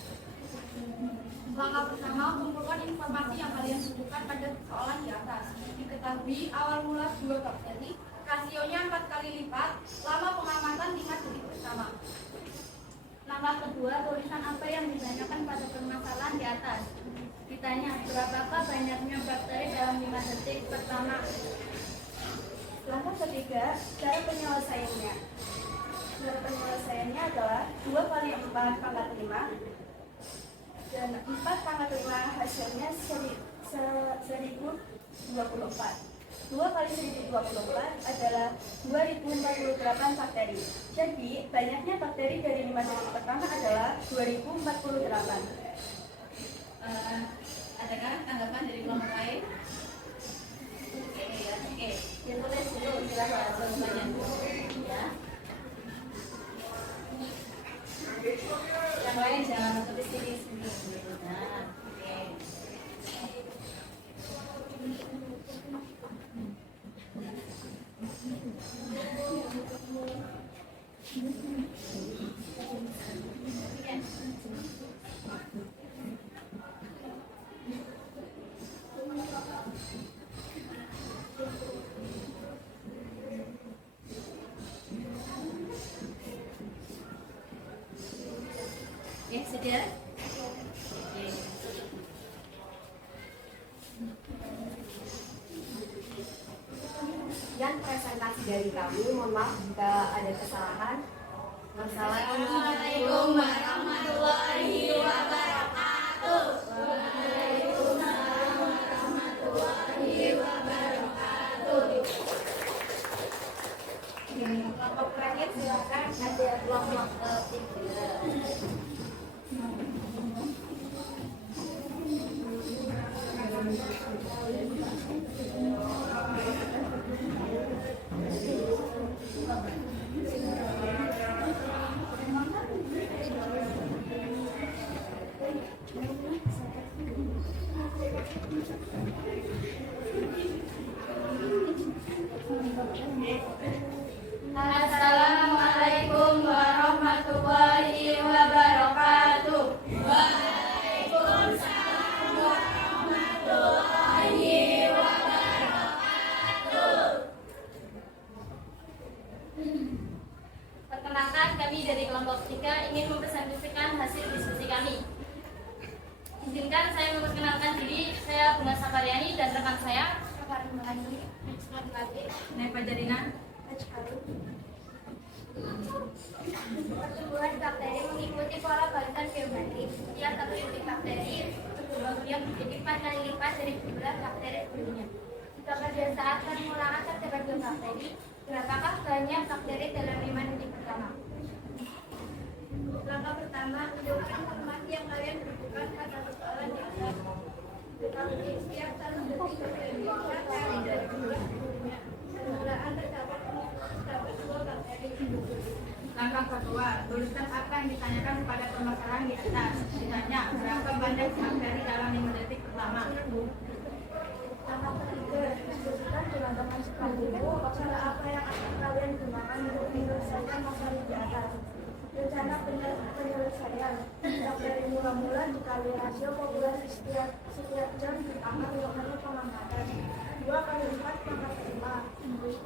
Langkah pertama, kumpulkan informasi yang kalian butuhkan pada soalan di atas. Diketahui awal mula 2 bakteri, rasionya 4 kali lipat, lama pengamatan 5 detik pertama. Langkah kedua, tulisan apa yang ditanyakan pada permasalahan di atas. Ditanya, berapakah banyaknya bakteri dalam 5 detik pertama. Langkah ketiga, cara penyelesaiannya. Cara penyelesaiannya adalah 2 kali 4 pangkat 5 dan 4 pangkat 5 hasilnya 1024. 2 kali 1024 adalah 2048 bakteri. Jadi, banyaknya bakteri dari 5 detik pertama adalah 2048. Adakah tanggapan dari kelompok lain? Oke ya, oke. Ditulis dulu silahkan jawabannya. Ya. Yang lain jangan tulis sini. Nah, oke. Ya, sudah. Oke. Sekian presentasi dari kami. Mohon maaf jika ada kesalahan. Assalamualaikum warahmatullahi wabarakatuh. Kelompok terakhir silakan, ada kelompok 3. Assalamualaikum warahmatullahi wabarakatuh. Waalaikumsalam warahmatullahi wabarakatuh. Perkenalkan, kami dari kelompok 3 ingin mempresentasikan hasil diskusi kami. Izinkan saya memperkenalkan diri. Saya Bunga Sapariani dan rekan saya Nepa Jarina. Pertumbuhan bakteri mengikuti pola barisan geometrik. Setiap satu unit bakteri berkembang menjadi 4 kali lipat dari jumlah bakteri sebelumnya. Jika pada saat permulaan terdapat 2 bakteri, berapakah banyak bakteri dalam 5 detik pertama? Langkah pertama, tunjukkan informasi yang kalian butuhkan pada persoalan di atas. Tetapi setiap 1 detik bakteri 4 kali dari jumlah sebelumnya. Permulaan terdapat 2 bakteri. Langkah kedua, tuliskan apa yang ditanyakan pada permasalahan di atas. Misalnya, berapa banyak bakteri dalam 5 detik pertama? Langkah ketiga, diskusikan dengan teman sekalimu cara apa yang akan kalian gunakan untuk menyelesaikan masalah di atas. Rencana penyelesaian bakteri mula-mula dikali rasio populasi setiap jam ditambah dengan pengangkatan. 2 kali 4 pangkat 5. 2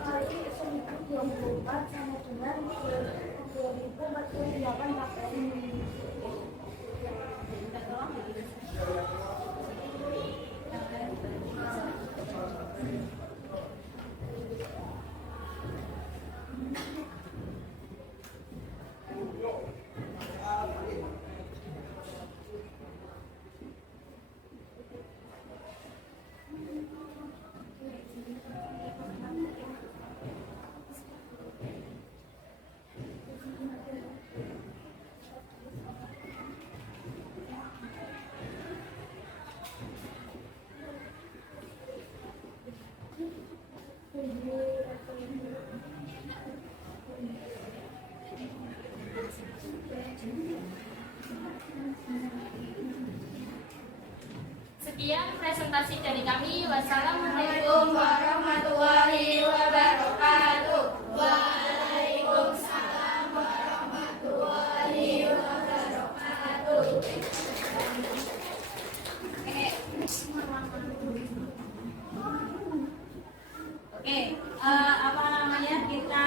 kali 1024 sama dengan 2048 bakteri. Sekian presentasi dari kami. Wassalamualaikum warahmatullahi wabarakatuh. Waalaikumsalam warahmatullahi wabarakatuh. Oke, apa namanya, kita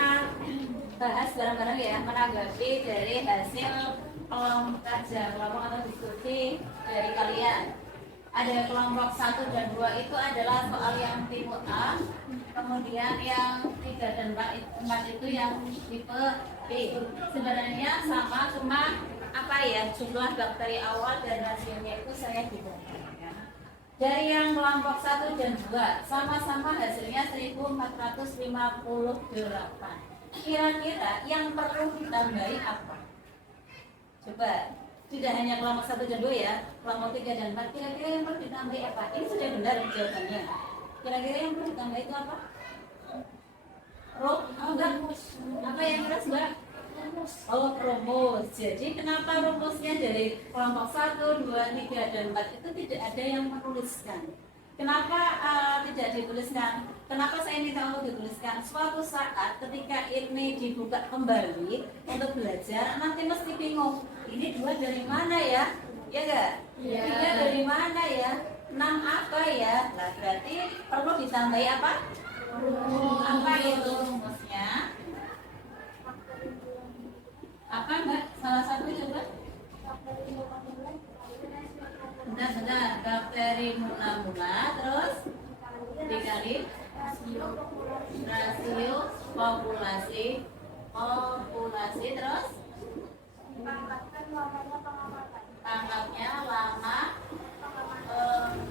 bahas bareng-bareng ya, menanggapi dari hasil kelompok atau diskusi dari kalian. Ada kelompok 1 dan 2 itu adalah soal yang tipe A, kemudian yang 3 dan 4 itu yang tipe B. Sebenarnya sama, cuma apa ya, jumlah bakteri awal dan hasilnya itu saya dibongkar ya. Dari yang kelompok 1 dan 2 sama-sama hasilnya 1458. Kira-kira yang perlu ditambahi apa? Coba, tidak hanya kelompok 1 dan 2 ya, kelompok 3 dan 4, kira-kira yang perlu ditambahi apa? Ini sudah benar jawabannya. Kira-kira yang perlu ditambahi itu apa? Apa yang keras, Mbak? Oh, rumus. Jadi kenapa rumusnya dari kelompok 1, 2, 3, dan 4 itu tidak ada yang menuliskan? Kenapa tidak dituliskan? Kenapa saya minta untuk dituliskan? Suatu saat ketika ini dibuka kembali untuk belajar, nanti mesti bingung. Ini 2 dari mana ya? Ya enggak? Iya. 3 dari mana ya? 6 apa ya? Nah, berarti perlu ditambahi apa? Apa itu rumusnya? Apa Mbak? Salah satu coba. Benar-benar bakteri mula-mula terus dikali rasio populasi terus tangkapnya lama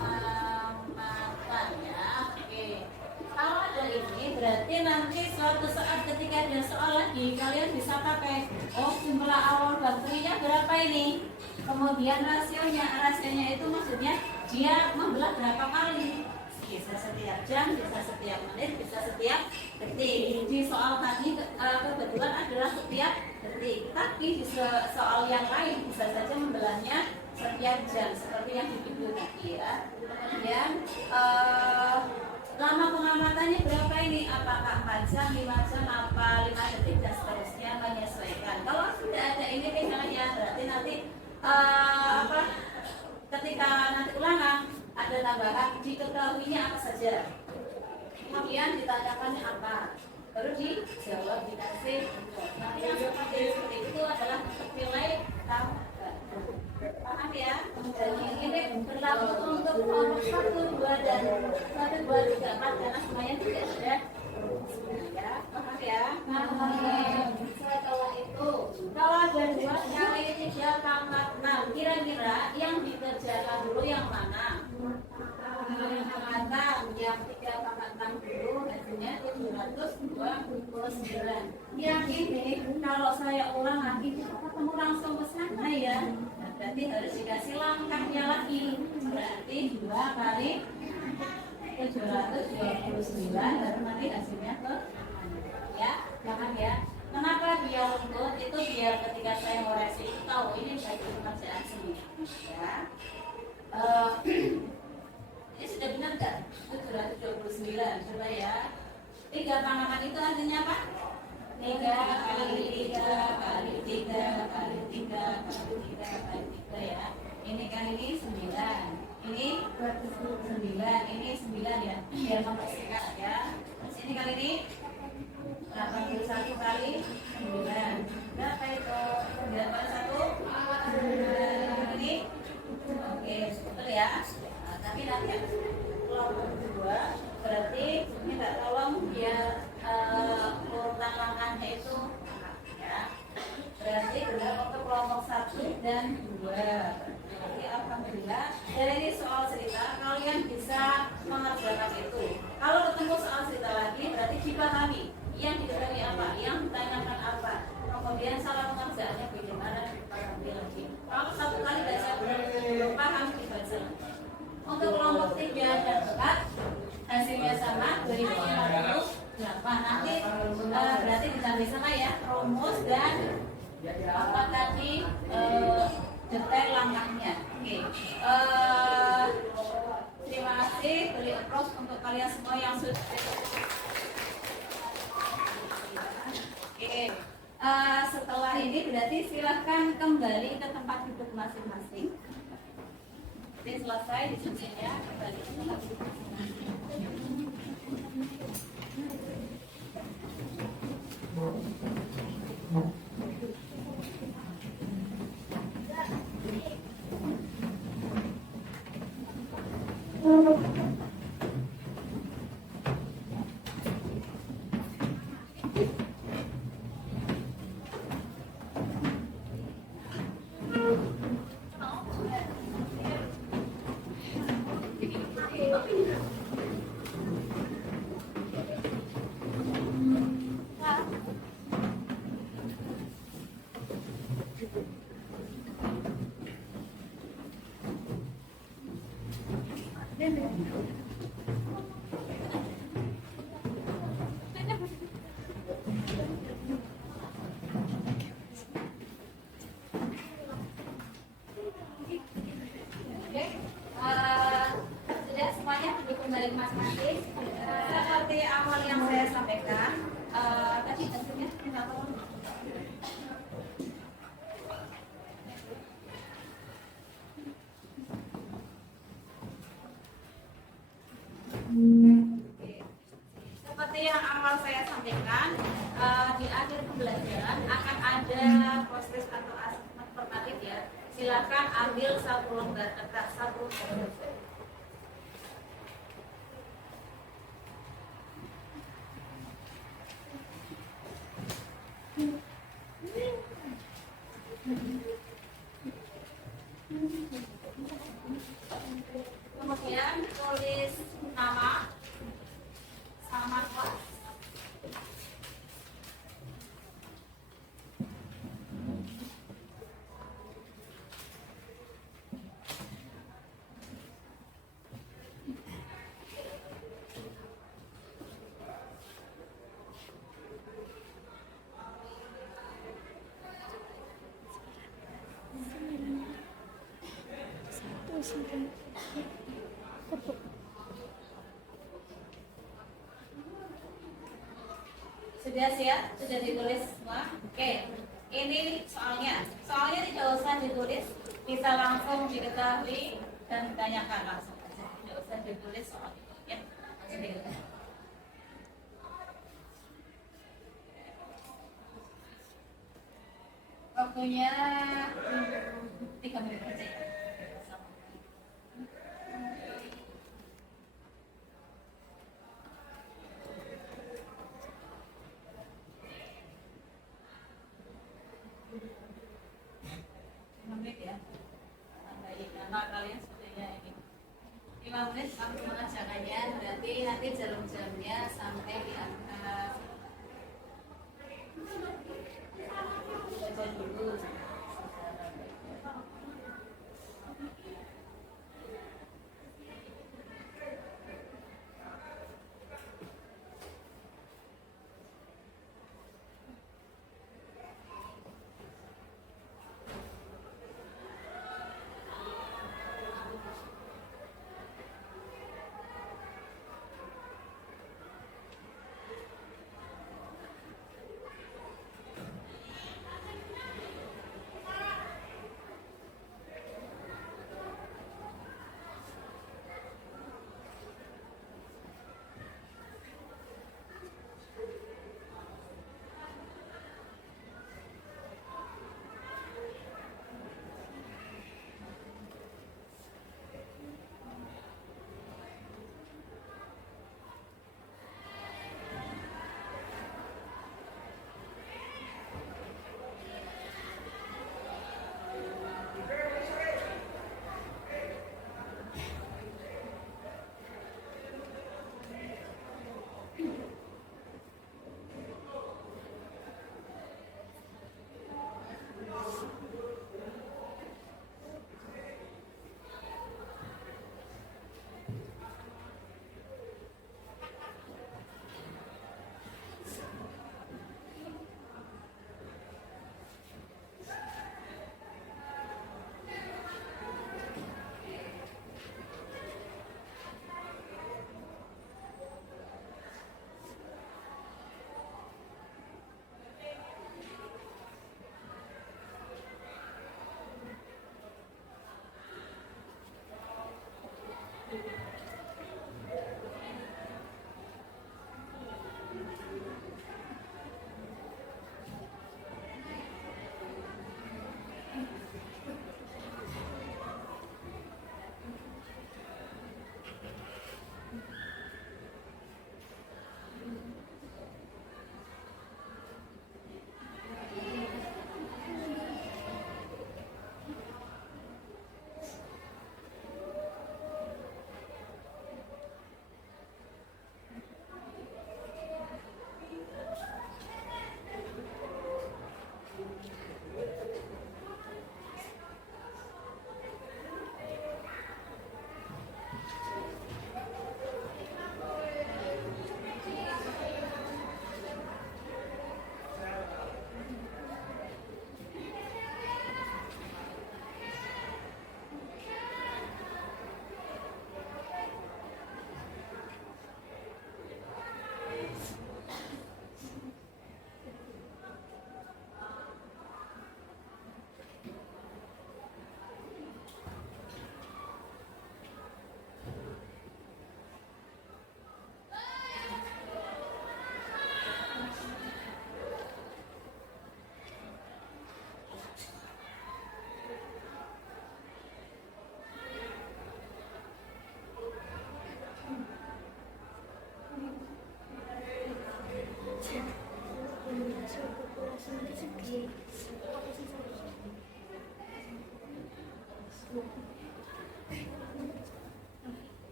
pengamatan ya. Oke, kalau ada ini berarti nanti suatu saat ketika ada soal lagi kalian bisa pakai jumlah awal bakterinya berapa ini, kemudian rasionya itu maksudnya dia membelah berapa kali, bisa setiap jam, bisa setiap menit, bisa setiap detik. Di soal tadi kebetulan adalah setiap detik, tapi di soal yang lain bisa saja membelahnya setiap jam seperti yang di video tadi ya. Kemudian lama pengamatannya berapa ini, apakah 4 jam, 5 jam, apa 5 detik dan seterusnya, menyesuaikan. Kalau sudah ada ini misalnya berarti nanti ketika nanti ulangan ada tambahan diketahuinya apa saja, kemudian ditanyakannya apa, baru dijawab, dikasih. Nanti yang seperti itu adalah nilai tambah. Paham ya? Dan ini berlaku untuk nomor 1, 2 dan 1, 2, 3, 4 karena semuanya tidak ada ya. Paham ya? Setelah itu kalau ada 2 kali 3 pangkat 6, kira-kira yang dikerjakan dulu yang mana? Yang 3 pangkat 6 dulu hasilnya 729. Yang ini kalau saya ulang lagi kita ketemu langsung ke sana ya. Nah, berarti harus dikasih langkahnya lagi. Berarti 2 kali 729 baru nanti hasilnya ke ya, jangan ya. Kenapa dia lembut? Itu biar ketika saya ngoreksi itu tahu ini bagian pekerjaan sini ya. Ini sudah benar kan? 729 coba ya. 3 pangkalan itu artinya apa? 3 kali 3 kali 3 kali 3 kali 3 kali 3 ya. Ini kan ini 9. Ini 9, ini 9 ya. Biar mempersingkat ya. Terus ini kali ini 81 kali 9. Berapa itu? 9 kali 1? Ini? Oke, betul ya. Nah, tapi nanti kelompok kedua berarti minta tolong biar urutan langkahnya itu ya. Berarti benar untuk kelompok 1 dan 2. Jadi alhamdulillah dari ini soal cerita kalian bisa mengerjakan itu. Kalau ketemu soal cerita lagi berarti dipahami yang diketahui apa, yang ditanyakan apa, kemudian salah pengerjaannya bagaimana dipahami lagi. Kalau 1 kali baca belum paham dibaca. Untuk kelompok 3 dan 4 hasilnya sama 2058. Nanti berarti ditambah sama ya rumus dan apa tadi detail langkahnya. Oke. Terima kasih, beri applause untuk kalian semua yang sudah. Oke. Setelah ini berarti silahkan kembali ke tempat duduk masing-masing. Jadi selesai diskusinya, kembali ke tempat duduk masing-masing. mau saya sampaikan, di akhir pembelajaran akan ada proses atau asesmen formatif ya. Silakan ambil satu lembar kertas, satu. Kemudian tulis nama sama kelas. Sudah siap? Sudah ditulis semua? Oke. Ini soalnya. Soalnya tidak usah ditulis, bisa langsung diketahui dan tanyakan langsung aja. Tidak usah ditulis soalnya. Ya, langsung diketahui. Waktunya 3 menit saja. Menit ya, tambahin nama kalian sebetulnya ini 5 menit waktu mengerjakannya, berarti nanti jarum-jarumnya sampai di angka baca dulu.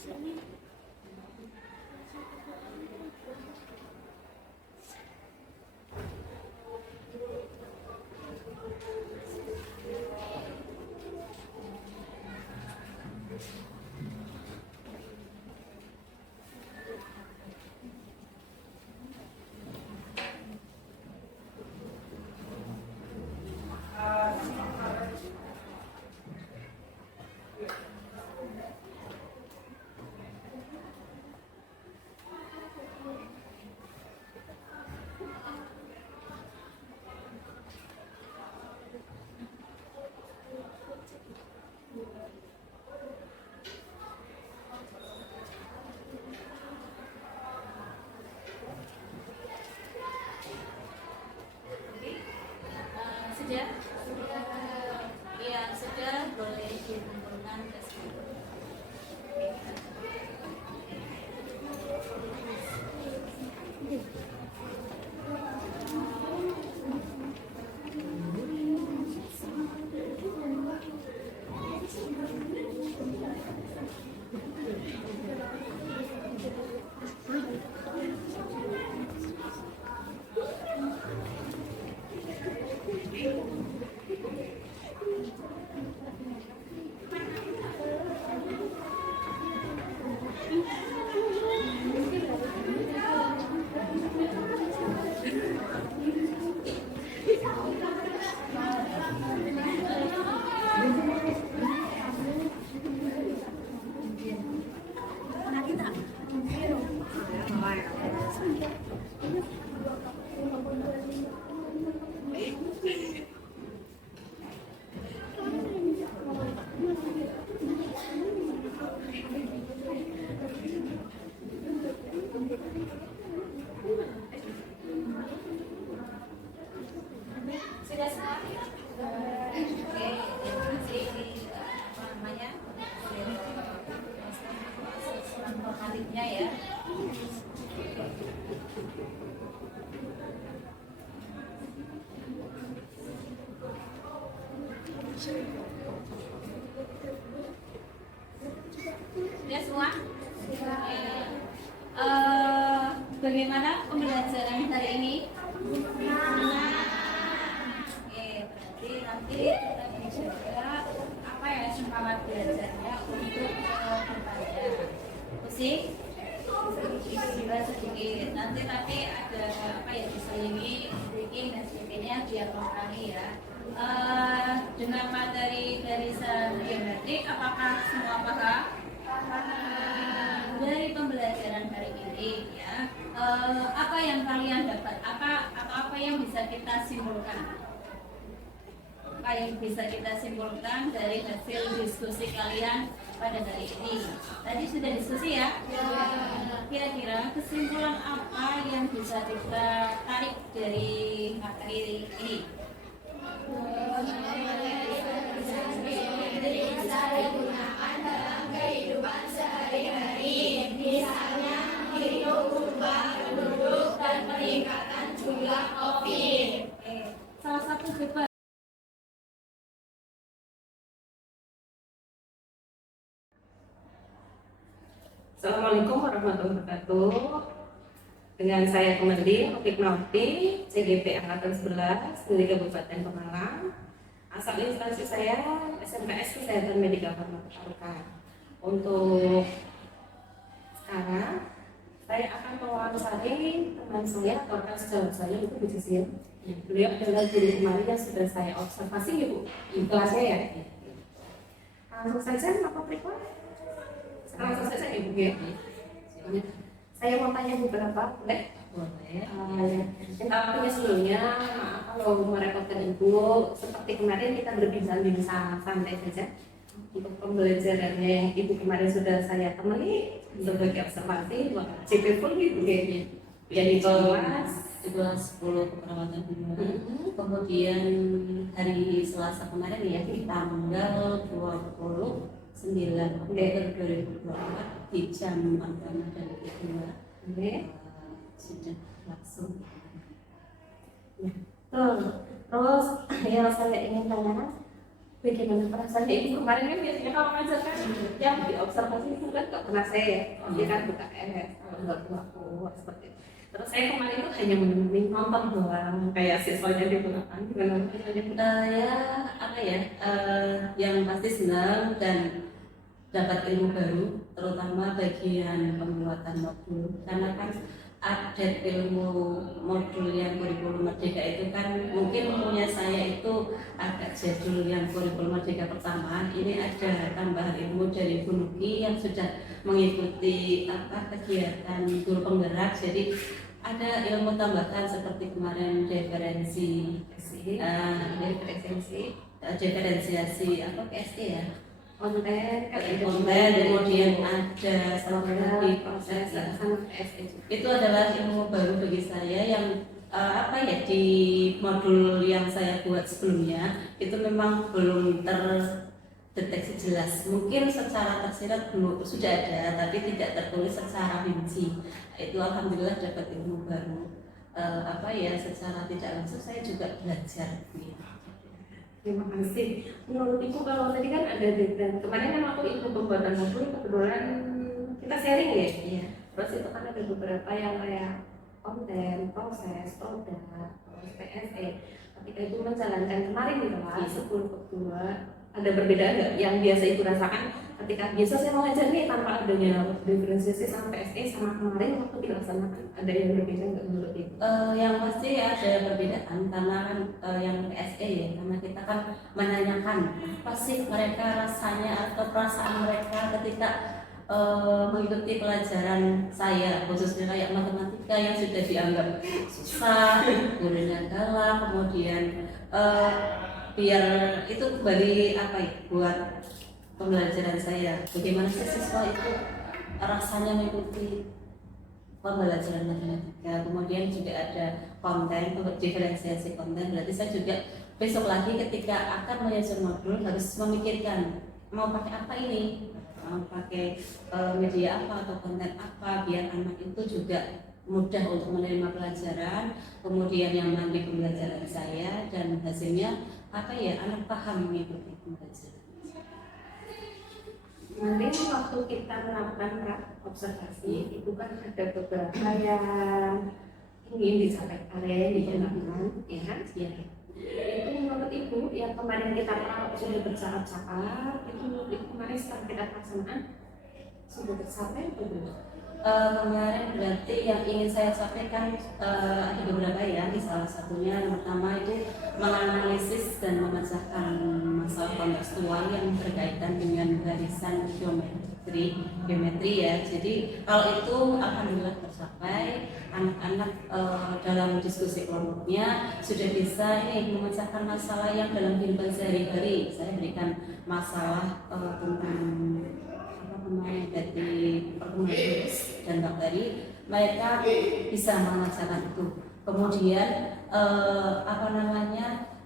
Sudah? Yang sudah boleh dikumpulkan ke sini. Sudah semua? Oke, terima kasih. Apa namanya? Asesmen perharinya ya. Sudah semua? Bagaimana pembelajaran hari ini? Oke, berarti nanti kita bicara apa ya semangat belajarnya untuk bertanya. Pusing? Bisa sedikit. Nanti tapi ada apa ya diselingi, sedikit dan sebagainya biar lengkap ya. Dengan materi dari geometrik, apakah semua paham? Dari pembelajaran hari ini ya, apa yang kalian dapat? Apa yang bisa kita simpulkan? Apa yang bisa kita simpulkan dari hasil diskusi kalian pada hari ini? Tadi sudah diskusi ya? Kira-kira kesimpulan apa yang bisa kita tarik dari materi ini? Bisa digunakan dalam kehidupan sehari-hari, misalnya hidup berubah penduduk dan peningkatan jumlah COVID. Salah satu coba. Assalamualaikum warahmatullahi wabarakatuh. Dengan saya kembali Opik Nauti, CGP Angkatan 11 dari Kabupaten Pemalang. Asal instansi saya SMPS Kesehatan Medika Farmaka. Untuk sekarang saya akan mewawancari teman saya atau rekan sejawat saya itu Bu Jisil. Beliau adalah guru kemarin yang sudah saya observasi ya Bu di kelasnya ya. Langsung saja apa berikut? Langsung saja Ibu ya. Saya mau tanya beberapa, boleh? Boleh. Tapi sebelumnya, maaf kalau merepotkan Ibu. Seperti kemarin kita berbincang-bincang santai saja. Untuk pembelajarannya yang Ibu kemarin sudah saya temani sebagai observasi, CP full gitu kayaknya. Jadi kelas 10 keperawatan bunga. Kemudian hari Selasa kemarin ya di tanggal 29 Oktober 2024 di jam 4 Ramadan kedua sudah langsung. Ya. Terus yang saya ingin tanyakan, bagaimana perasaannya ibu kemarin kan biasanya kalau ngajar kan yang diobservasi itu kan nggak pernah saya ya, dia kan buka nggak tua seperti itu. Terus saya kemarin itu hanya menemani nonton doang kayak siswanya dia gunakan gimana Ya apa ya, yang pasti senang dan dapat ilmu baru, terutama bagian pembuatan modul, karena kan ada ilmu modul yang kurikulum merdeka itu kan mungkin punya saya itu agak jadul yang kurikulum merdeka pertama. Ini ada tambahan ilmu dari Bu Nuki yang sudah mengikuti kegiatan guru penggerak, jadi ada ilmu tambahan seperti kemarin diferensiasi PSE ya, konten, kemudian ada strategi proses sama PSE. Itu adalah ilmu baru bagi saya yang di modul yang saya buat sebelumnya itu memang belum terdeteksi jelas. Mungkin secara tersirat belum sudah ada, tapi tidak tertulis secara rinci. Itu alhamdulillah dapat ilmu baru. Secara tidak langsung saya juga belajar. Terima kasih. Menurut Ibu kalau tadi kan ada deadline, kemarin kan waktu Ibu pembuatan modul kebetulan kita sharing ya. Iya. Terus itu kan ada beberapa yang kayak konten, proses, produk, terus PSE. Ketika Ibu menjalankan kemarin di kelas 10 ke 2, ada perbedaan nggak yang biasa Ibu rasakan ketika biasa saya mau ngajar nih tanpa adanya diferensiasi sama PSE sama kemarin waktu dilaksanakan, ada yang berbeda nggak menurut Ibu? Yang pasti ada perbedaan karena kan yang PSE ya, karena kita kan menanyakan apa sih mereka rasanya atau perasaan mereka ketika mengikuti pelajaran saya, khususnya kayak matematika yang sudah dianggap susah, gurunya galak, kemudian biar itu kembali buat pembelajaran saya. Bagaimana sih siswa itu rasanya mengikuti pembelajaran matematika. Kemudian juga ada konten, diferensiasi konten. Berarti saya juga besok lagi ketika akan menyusun modul harus memikirkan mau pakai apa ini, mau pakai media apa atau konten apa biar anak itu juga mudah untuk menerima pelajaran, kemudian yang mengambil pembelajaran saya dan hasilnya anak paham mengikuti pembelajaran. Kemarin waktu kita melakukan observasi itu kan ada beberapa yang ingin dicapai, area yang dijalankan, ya kan? Ya. Itu menurut Ibu yang kemarin kita sudah bercakap-cakap, itu menurut Ibu kemarin setelah kita pelaksanaan sudah tercapai atau belum? Kemarin berarti yang ingin saya sampaikan ada beberapa ya. Salah satunya yang pertama itu menganalisis dan memecahkan masalah kontekstual yang berkaitan dengan barisan geometri ya. Jadi kalau itu alhamdulillah tercapai. Anak-anak dalam diskusi kelompoknya sudah bisa memecahkan masalah yang dalam kehidupan sehari-hari. Saya berikan masalah tentang dari perkembangan virus dan bakteri, mereka bisa mengerjakan itu. Kemudian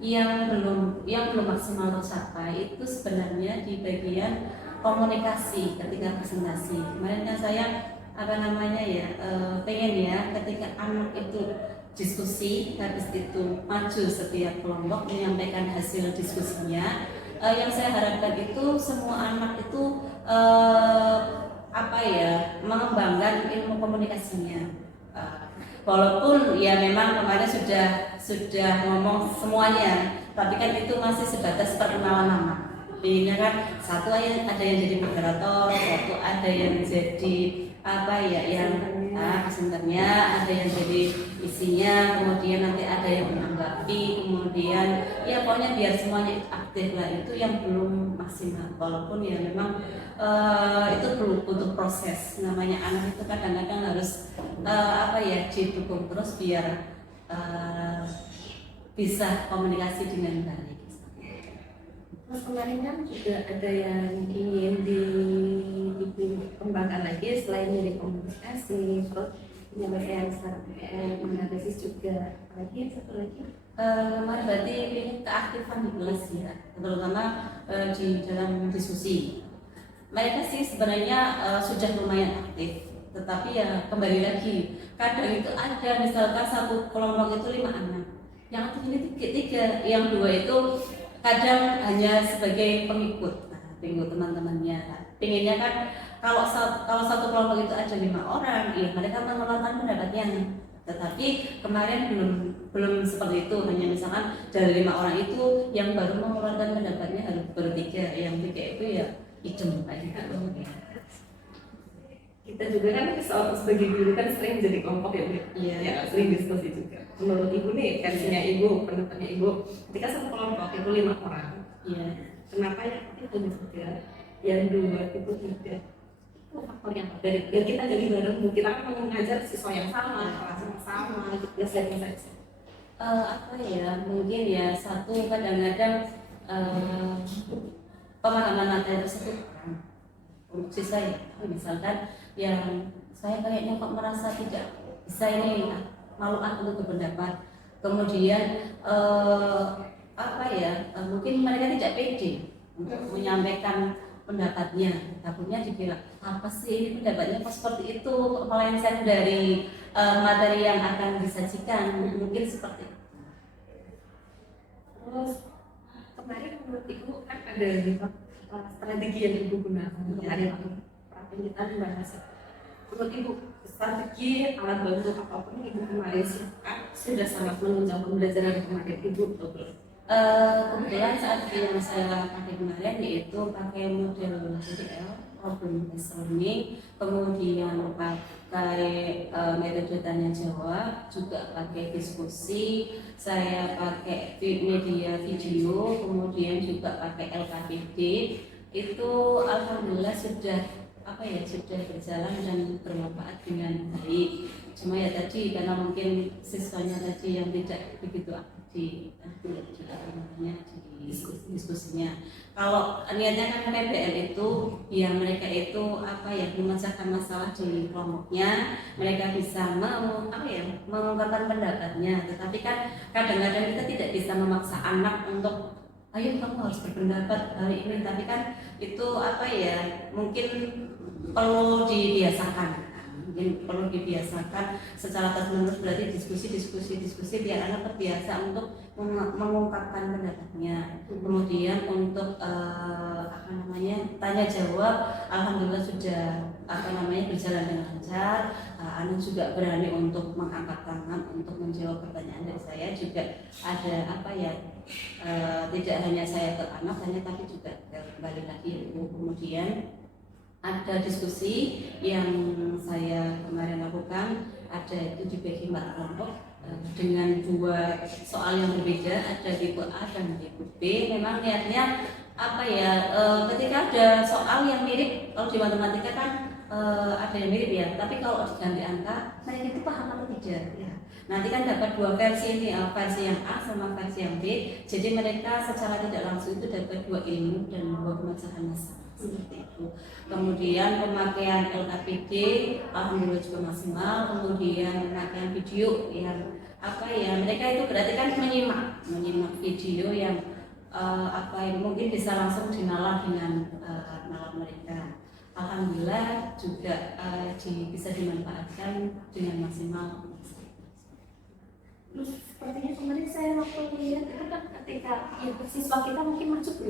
yang belum maksimal tercapai itu sebenarnya di bagian komunikasi ketika presentasi. Kemarin kan saya pengen ya ketika anak itu diskusi, habis itu maju setiap kelompok menyampaikan hasil diskusinya. Yang saya harapkan itu semua anak itu mengembangkan ilmu komunikasinya. Walaupun ya memang kemarin sudah ngomong semuanya, tapi kan itu masih sebatas perkenalan nama. Intinya kan satu ada yang jadi moderator, satu ada yang jadi presenternya, ada yang jadi isinya, kemudian nanti ada yang menanggapi, kemudian ya pokoknya biar semuanya aktif lah. Itu yang belum maksimal, walaupun ya memang itu perlu butuh proses. Namanya anak itu kadang-kadang harus didukung terus biar bisa komunikasi dengan baik. Terus kemarin kan juga ada yang ingin dikembangkan lagi selain dari komunikasi, terus penyampaian menganalisis juga. Apalagi yang satu lagi? Kemarin berarti ini keaktifan di kelas ya, terutama di dalam diskusi. Mereka sih sebenarnya sudah lumayan aktif, tetapi ya kembali lagi kadang itu ada misalkan satu kelompok itu 5 anak, yang aktif ini 3, yang 2 itu kadang hanya sebagai pengikut, pengikut teman-temannya. Pinginnya kan kalau satu kelompok itu ada 5 orang, ya mereka mengeluarkan pendapatnya. Tetapi kemarin belum seperti itu, hanya misalkan dari 5 orang itu yang baru mengeluarkan pendapatnya baru 3, yang 3 itu ya idem kayak gitu. Kita juga kan sebagai guru kan sering jadi kelompok ya, Bu. Iya. Ya, sering diskusi juga. Menurut Ibu nih, versinya Ibu, pendapatnya Ibu, ketika satu kelompok itu 5 orang, Iya. kenapa yang itu 3, yang 2 itu 3? Itu faktor yang dari biar kita jadi bareng, kita kan mengajar siswa yang sama, kelas yang sama, gitu ya saja. Apa ya, mungkin ya satu kadang-kadang pemahaman materi tersebut kurang untuk siswa ya. Misalkan yang saya kayaknya kok merasa tidak bisa ini malu untuk berpendapat, kemudian apa ya, mungkin mereka tidak pede untuk menyampaikan pendapatnya, takutnya dikira apa sih pendapatnya kok seperti itu, melenceng dari materi yang akan disajikan, mungkin seperti itu. Terus kemarin menurut Ibu kan ada strategi yang Ibu gunakan kemarin kita membahas. Menurut Ibu strategi alat bantu apapun yang Ibu kemarin sudah sangat menunjang pembelajaran kemarin Ibu atau belum? Kebetulan saat yang saya pakai kemarin yaitu pakai model PDL, problem based learning, kemudian pakai metode tanya jawab, juga pakai diskusi, saya pakai media video, kemudian juga pakai LKPD. Itu alhamdulillah sudah sudah berjalan dan bermanfaat dengan baik. Cuma ya tadi karena mungkin siswanya tadi yang tidak begitu aktif di diskusinya. Kalau niatnya kan PBL itu ya mereka itu memecahkan masalah di kelompoknya, mereka bisa mengungkapkan pendapatnya. Tetapi kan kadang-kadang kita tidak bisa memaksa anak untuk ayo kamu harus berpendapat hari ini, tapi kan itu mungkin perlu dibiasakan. Secara terus-menerus, berarti diskusi biar anak terbiasa untuk mengungkapkan pendapatnya. Kemudian untuk tanya jawab, alhamdulillah sudah berjalan dengan lancar. Anak juga berani untuk mengangkat tangan untuk menjawab pertanyaan dari saya. Juga ada tidak hanya saya ke anak tapi juga kembali lagi kemudian ada diskusi yang saya kemarin lakukan, ada itu dibagi 4 kelompok dengan 2 soal yang berbeda, ada tipe A dan tipe B. Memang niatnya ketika ada soal yang mirip, kalau di matematika kan ada yang mirip ya, tapi kalau diganti angka mereka itu paham atau tidak ya. Nanti kan dapat 2 versi ini, versi yang A sama versi yang B, jadi mereka secara tidak langsung itu dapat 2 ilmu dan 2 pemecahan masalah seperti itu. Kemudian pemakaian LKPD alhamdulillah juga maksimal. Kemudian pemakaian video yang mereka itu berarti kan menyimak video yang mungkin bisa langsung dinalar dengan nalar mereka. Alhamdulillah juga bisa dimanfaatkan dengan maksimal. Sepertinya kemarin saya waktu lihat itu kan ketika siswa kita mungkin masuk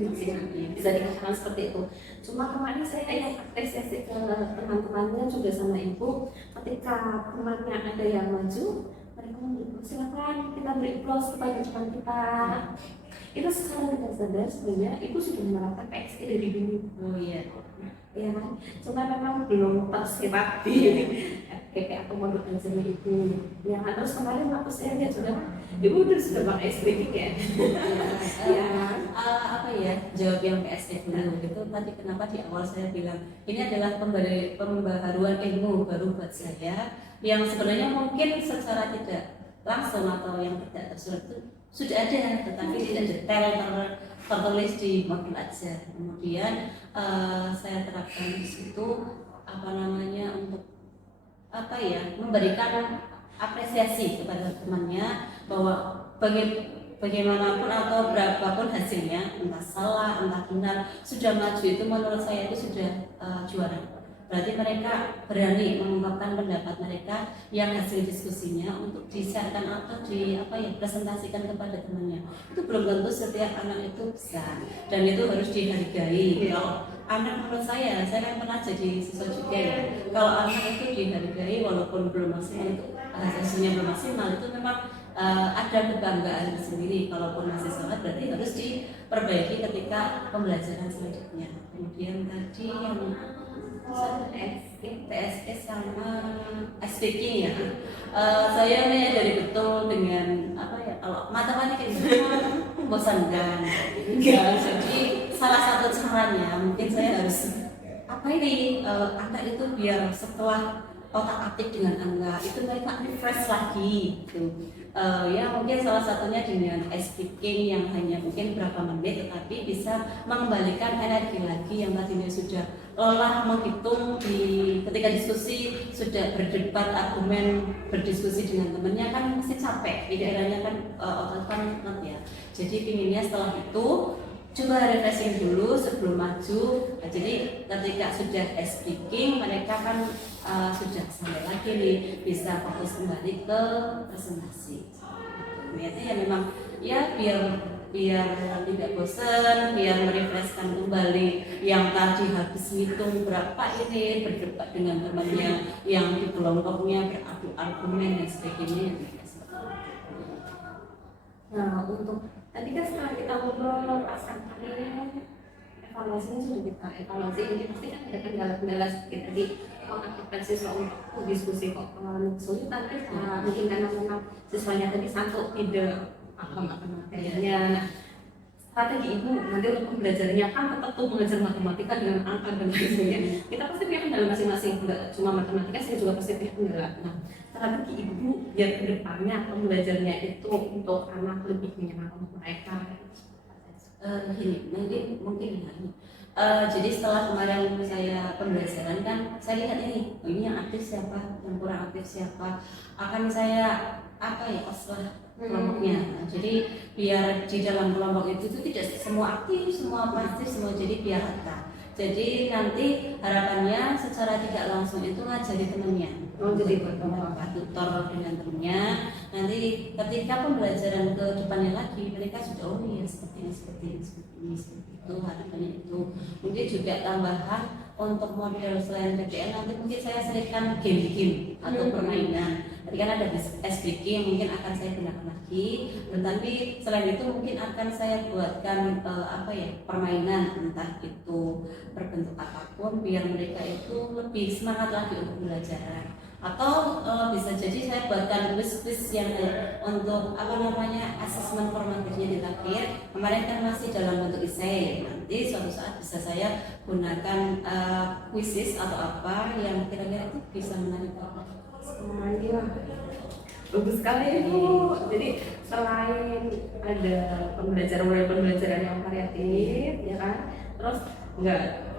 bisa dikatakan seperti itu. Cuma kemarin saya yang apresiasi ke teman-temannya juga sama Ibu, ketika kemarin ada yang maju, mereka mendukung, silakan kita beri aplaus kepada teman kita. Itu secara tidak sadar sebenarnya Ibu sudah menerapkan PSE dari dulu. Oh iya. Ya kan? Cuma memang belum tersirat di PP atau modul belajarnya Ibu. Ya, terus kemarin waktu saya lihat Ibu sudah pakai streaming ya. Jawab yang PSE dulu gitu. Tadi kenapa di awal saya bilang ini adalah pembaharuan ilmu baru buat saya, yang sebenarnya mungkin secara tidak langsung atau yang tidak tersurat itu sudah ada, tetapi tidak detail tertulis di modul aja. Kemudian saya terapkan di situ untuk memberikan apresiasi kepada temannya bahwa bagaimanapun atau berapapun hasilnya, entah salah entah benar, sudah maju itu menurut saya itu sudah juara. Berarti mereka berani mengungkapkan pendapat mereka yang hasil diskusinya untuk disiarkan atau presentasikan kepada temannya. Itu belum tentu setiap anak itu bisa, dan itu harus dihargai. Kalau anak, menurut saya kan pernah jadi siswa juga ya, kalau anak itu dihargai walaupun belum maksimal, itu hasilnya belum maksimal, itu memang ada kebanggaan sendiri. Kalaupun masih salah berarti harus diperbaiki ketika pembelajaran selanjutnya. Kemudian tadi yang TSS sama speaking ya, saya menyadari betul dengan kalau matematika itu membosankan. Jadi salah satu caranya mungkin saya harus anak itu biar setelah otak atik dengan angka itu mereka refresh lagi gitu. Ya mungkin salah satunya dengan speaking yang hanya mungkin berapa menit tetapi bisa mengembalikan energi lagi yang tadinya sudah lelah menghitung ketika diskusi, sudah berdebat argumen, berdiskusi dengan temennya kan pasti capek, pikirannya kan otak kan ya. Jadi pinginnya setelah itu coba refreshing dulu sebelum maju. Nah, jadi ketika sudah speaking mereka kan sudah sampai lagi nih, bisa fokus kembali ke presentasi. Itu ya memang ya biar tidak bosan, biar merefreshkan kembali yang tadi habis ngitung berapa ini, berdebat dengan temannya yang di kelompoknya, beradu argumen dan sebagainya. Nah, untuk tadi kan setelah kita ngobrol perasaan evaluasinya sudah kita evaluasi, ini pasti kan ada kendala-kendala sedikit tadi mengaktifkan siswa untuk diskusi kok mengalami kesulitan mungkin karena memang siswanya tadi satu tidak paham akan materinya. Strategi ibu nanti untuk pembelajarannya kan tetap tuh belajar matematika dengan angka dan lain sebagainya. Kita pasti punya kendala masing-masing, enggak cuma matematika, saya juga pasti punya kendala. Nah, strategi ibu biar kedepannya pembelajarannya itu untuk anak lebih menyenangkan untuk mereka. Gini, mungkin jadi setelah kemarin saya pembelajaran kan saya lihat ini yang aktif siapa, yang kurang aktif siapa, akan saya oslah kelompoknya. Nah, jadi biar di dalam kelompok itu tidak semua aktif, semua pasif, semua, jadi biar rata. Jadi nanti harapannya secara tidak langsung itu ngajari temennya. Jadi tutor dengan temennya. Nanti ketika pembelajaran ke depannya lagi mereka sudah seperti ini itu harapannya itu. Mungkin juga tambahan untuk model selain PDL nanti mungkin saya selipkan game atau permainan. Tadi kan ada SBG mungkin akan saya gunakan lagi. Tetapi selain itu mungkin akan saya buatkan permainan, entah itu berbentuk apapun biar mereka itu lebih semangat lagi untuk belajar. Atau bisa jadi saya buatkan quiz yang untuk asesmen formatifnya di akhir. Kemarin kan masih dalam bentuk essay, nanti suatu saat bisa saya gunakan quizzes atau apa yang kira-kira itu bisa menarik bagus sekali Bu. Jadi selain ada pembelajaran yang variatif ya kan, terus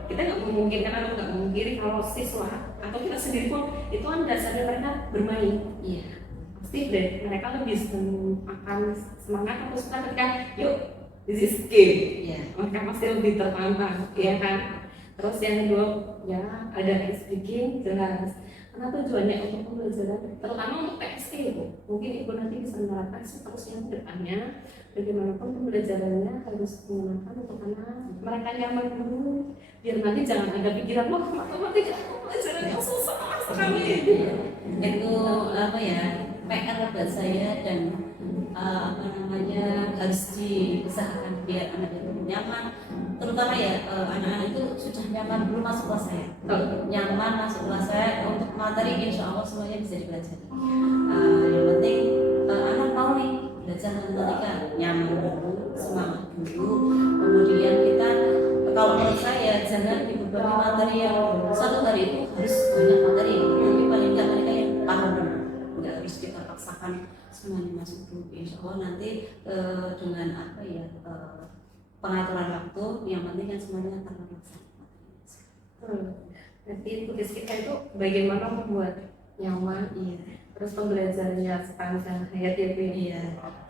kita nggak memungkinkan atau nggak memungkiri kalau siswa atau kita sendiri pun itu kan dasarnya mereka bermain. Iya. Pasti deh mereka lebih akan semangat atau suka ketika yuk this is game. Iya. Mereka pasti lebih tertantang, ya kan. Terus yang kedua ya ada speaking jelas. Karena tujuannya untuk pembelajaran, terutama untuk PST mungkin ibu nanti bisa menerapkan seterusnya ke depannya. Bagaimanapun pembelajarannya harus menyenangkan untuk anak, mereka nyaman dulu, biar nanti jangan ada pikiran wah matematika pelajaran yang susah sekali. Itu PR buat saya dan harus diusahakan biar anak itu nyaman, terutama anak-anak itu sudah nyaman belum masuk kelas saya, nyaman masuk kelas saya untuk materi insya Allah semuanya bisa dipelajari. Yang penting anak mau nih belajar matematika, nyaman dulu, semangat dulu. Kemudian kita kalau menurut saya jangan dibebani materi yang satu hari itu harus banyak materi, tapi paling nggak mereka yang paham benar, nggak harus kita paksakan semuanya masuk dulu. Insya Allah nanti dengan pengaturan waktu yang penting kan semuanya akan terlaksana. Nanti tugas kita itu bagaimana membuat nyaman, terus pembelajarannya sepanjang hayat ya Bu. Iya.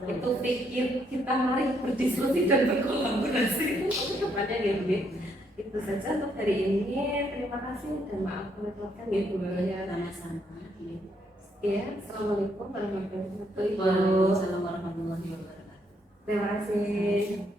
Itu pikir kita mari berdiskusi dan berkolaborasi untuk kedepannya ya Bu. Itu saja untuk hari ini. Terima kasih dan maaf merepotkan ya Bu ya. Sama-sama. Ya, assalamualaikum warahmatullahi wabarakatuh. Waalaikumsalam warahmatullahi wabarakatuh. Terima kasih.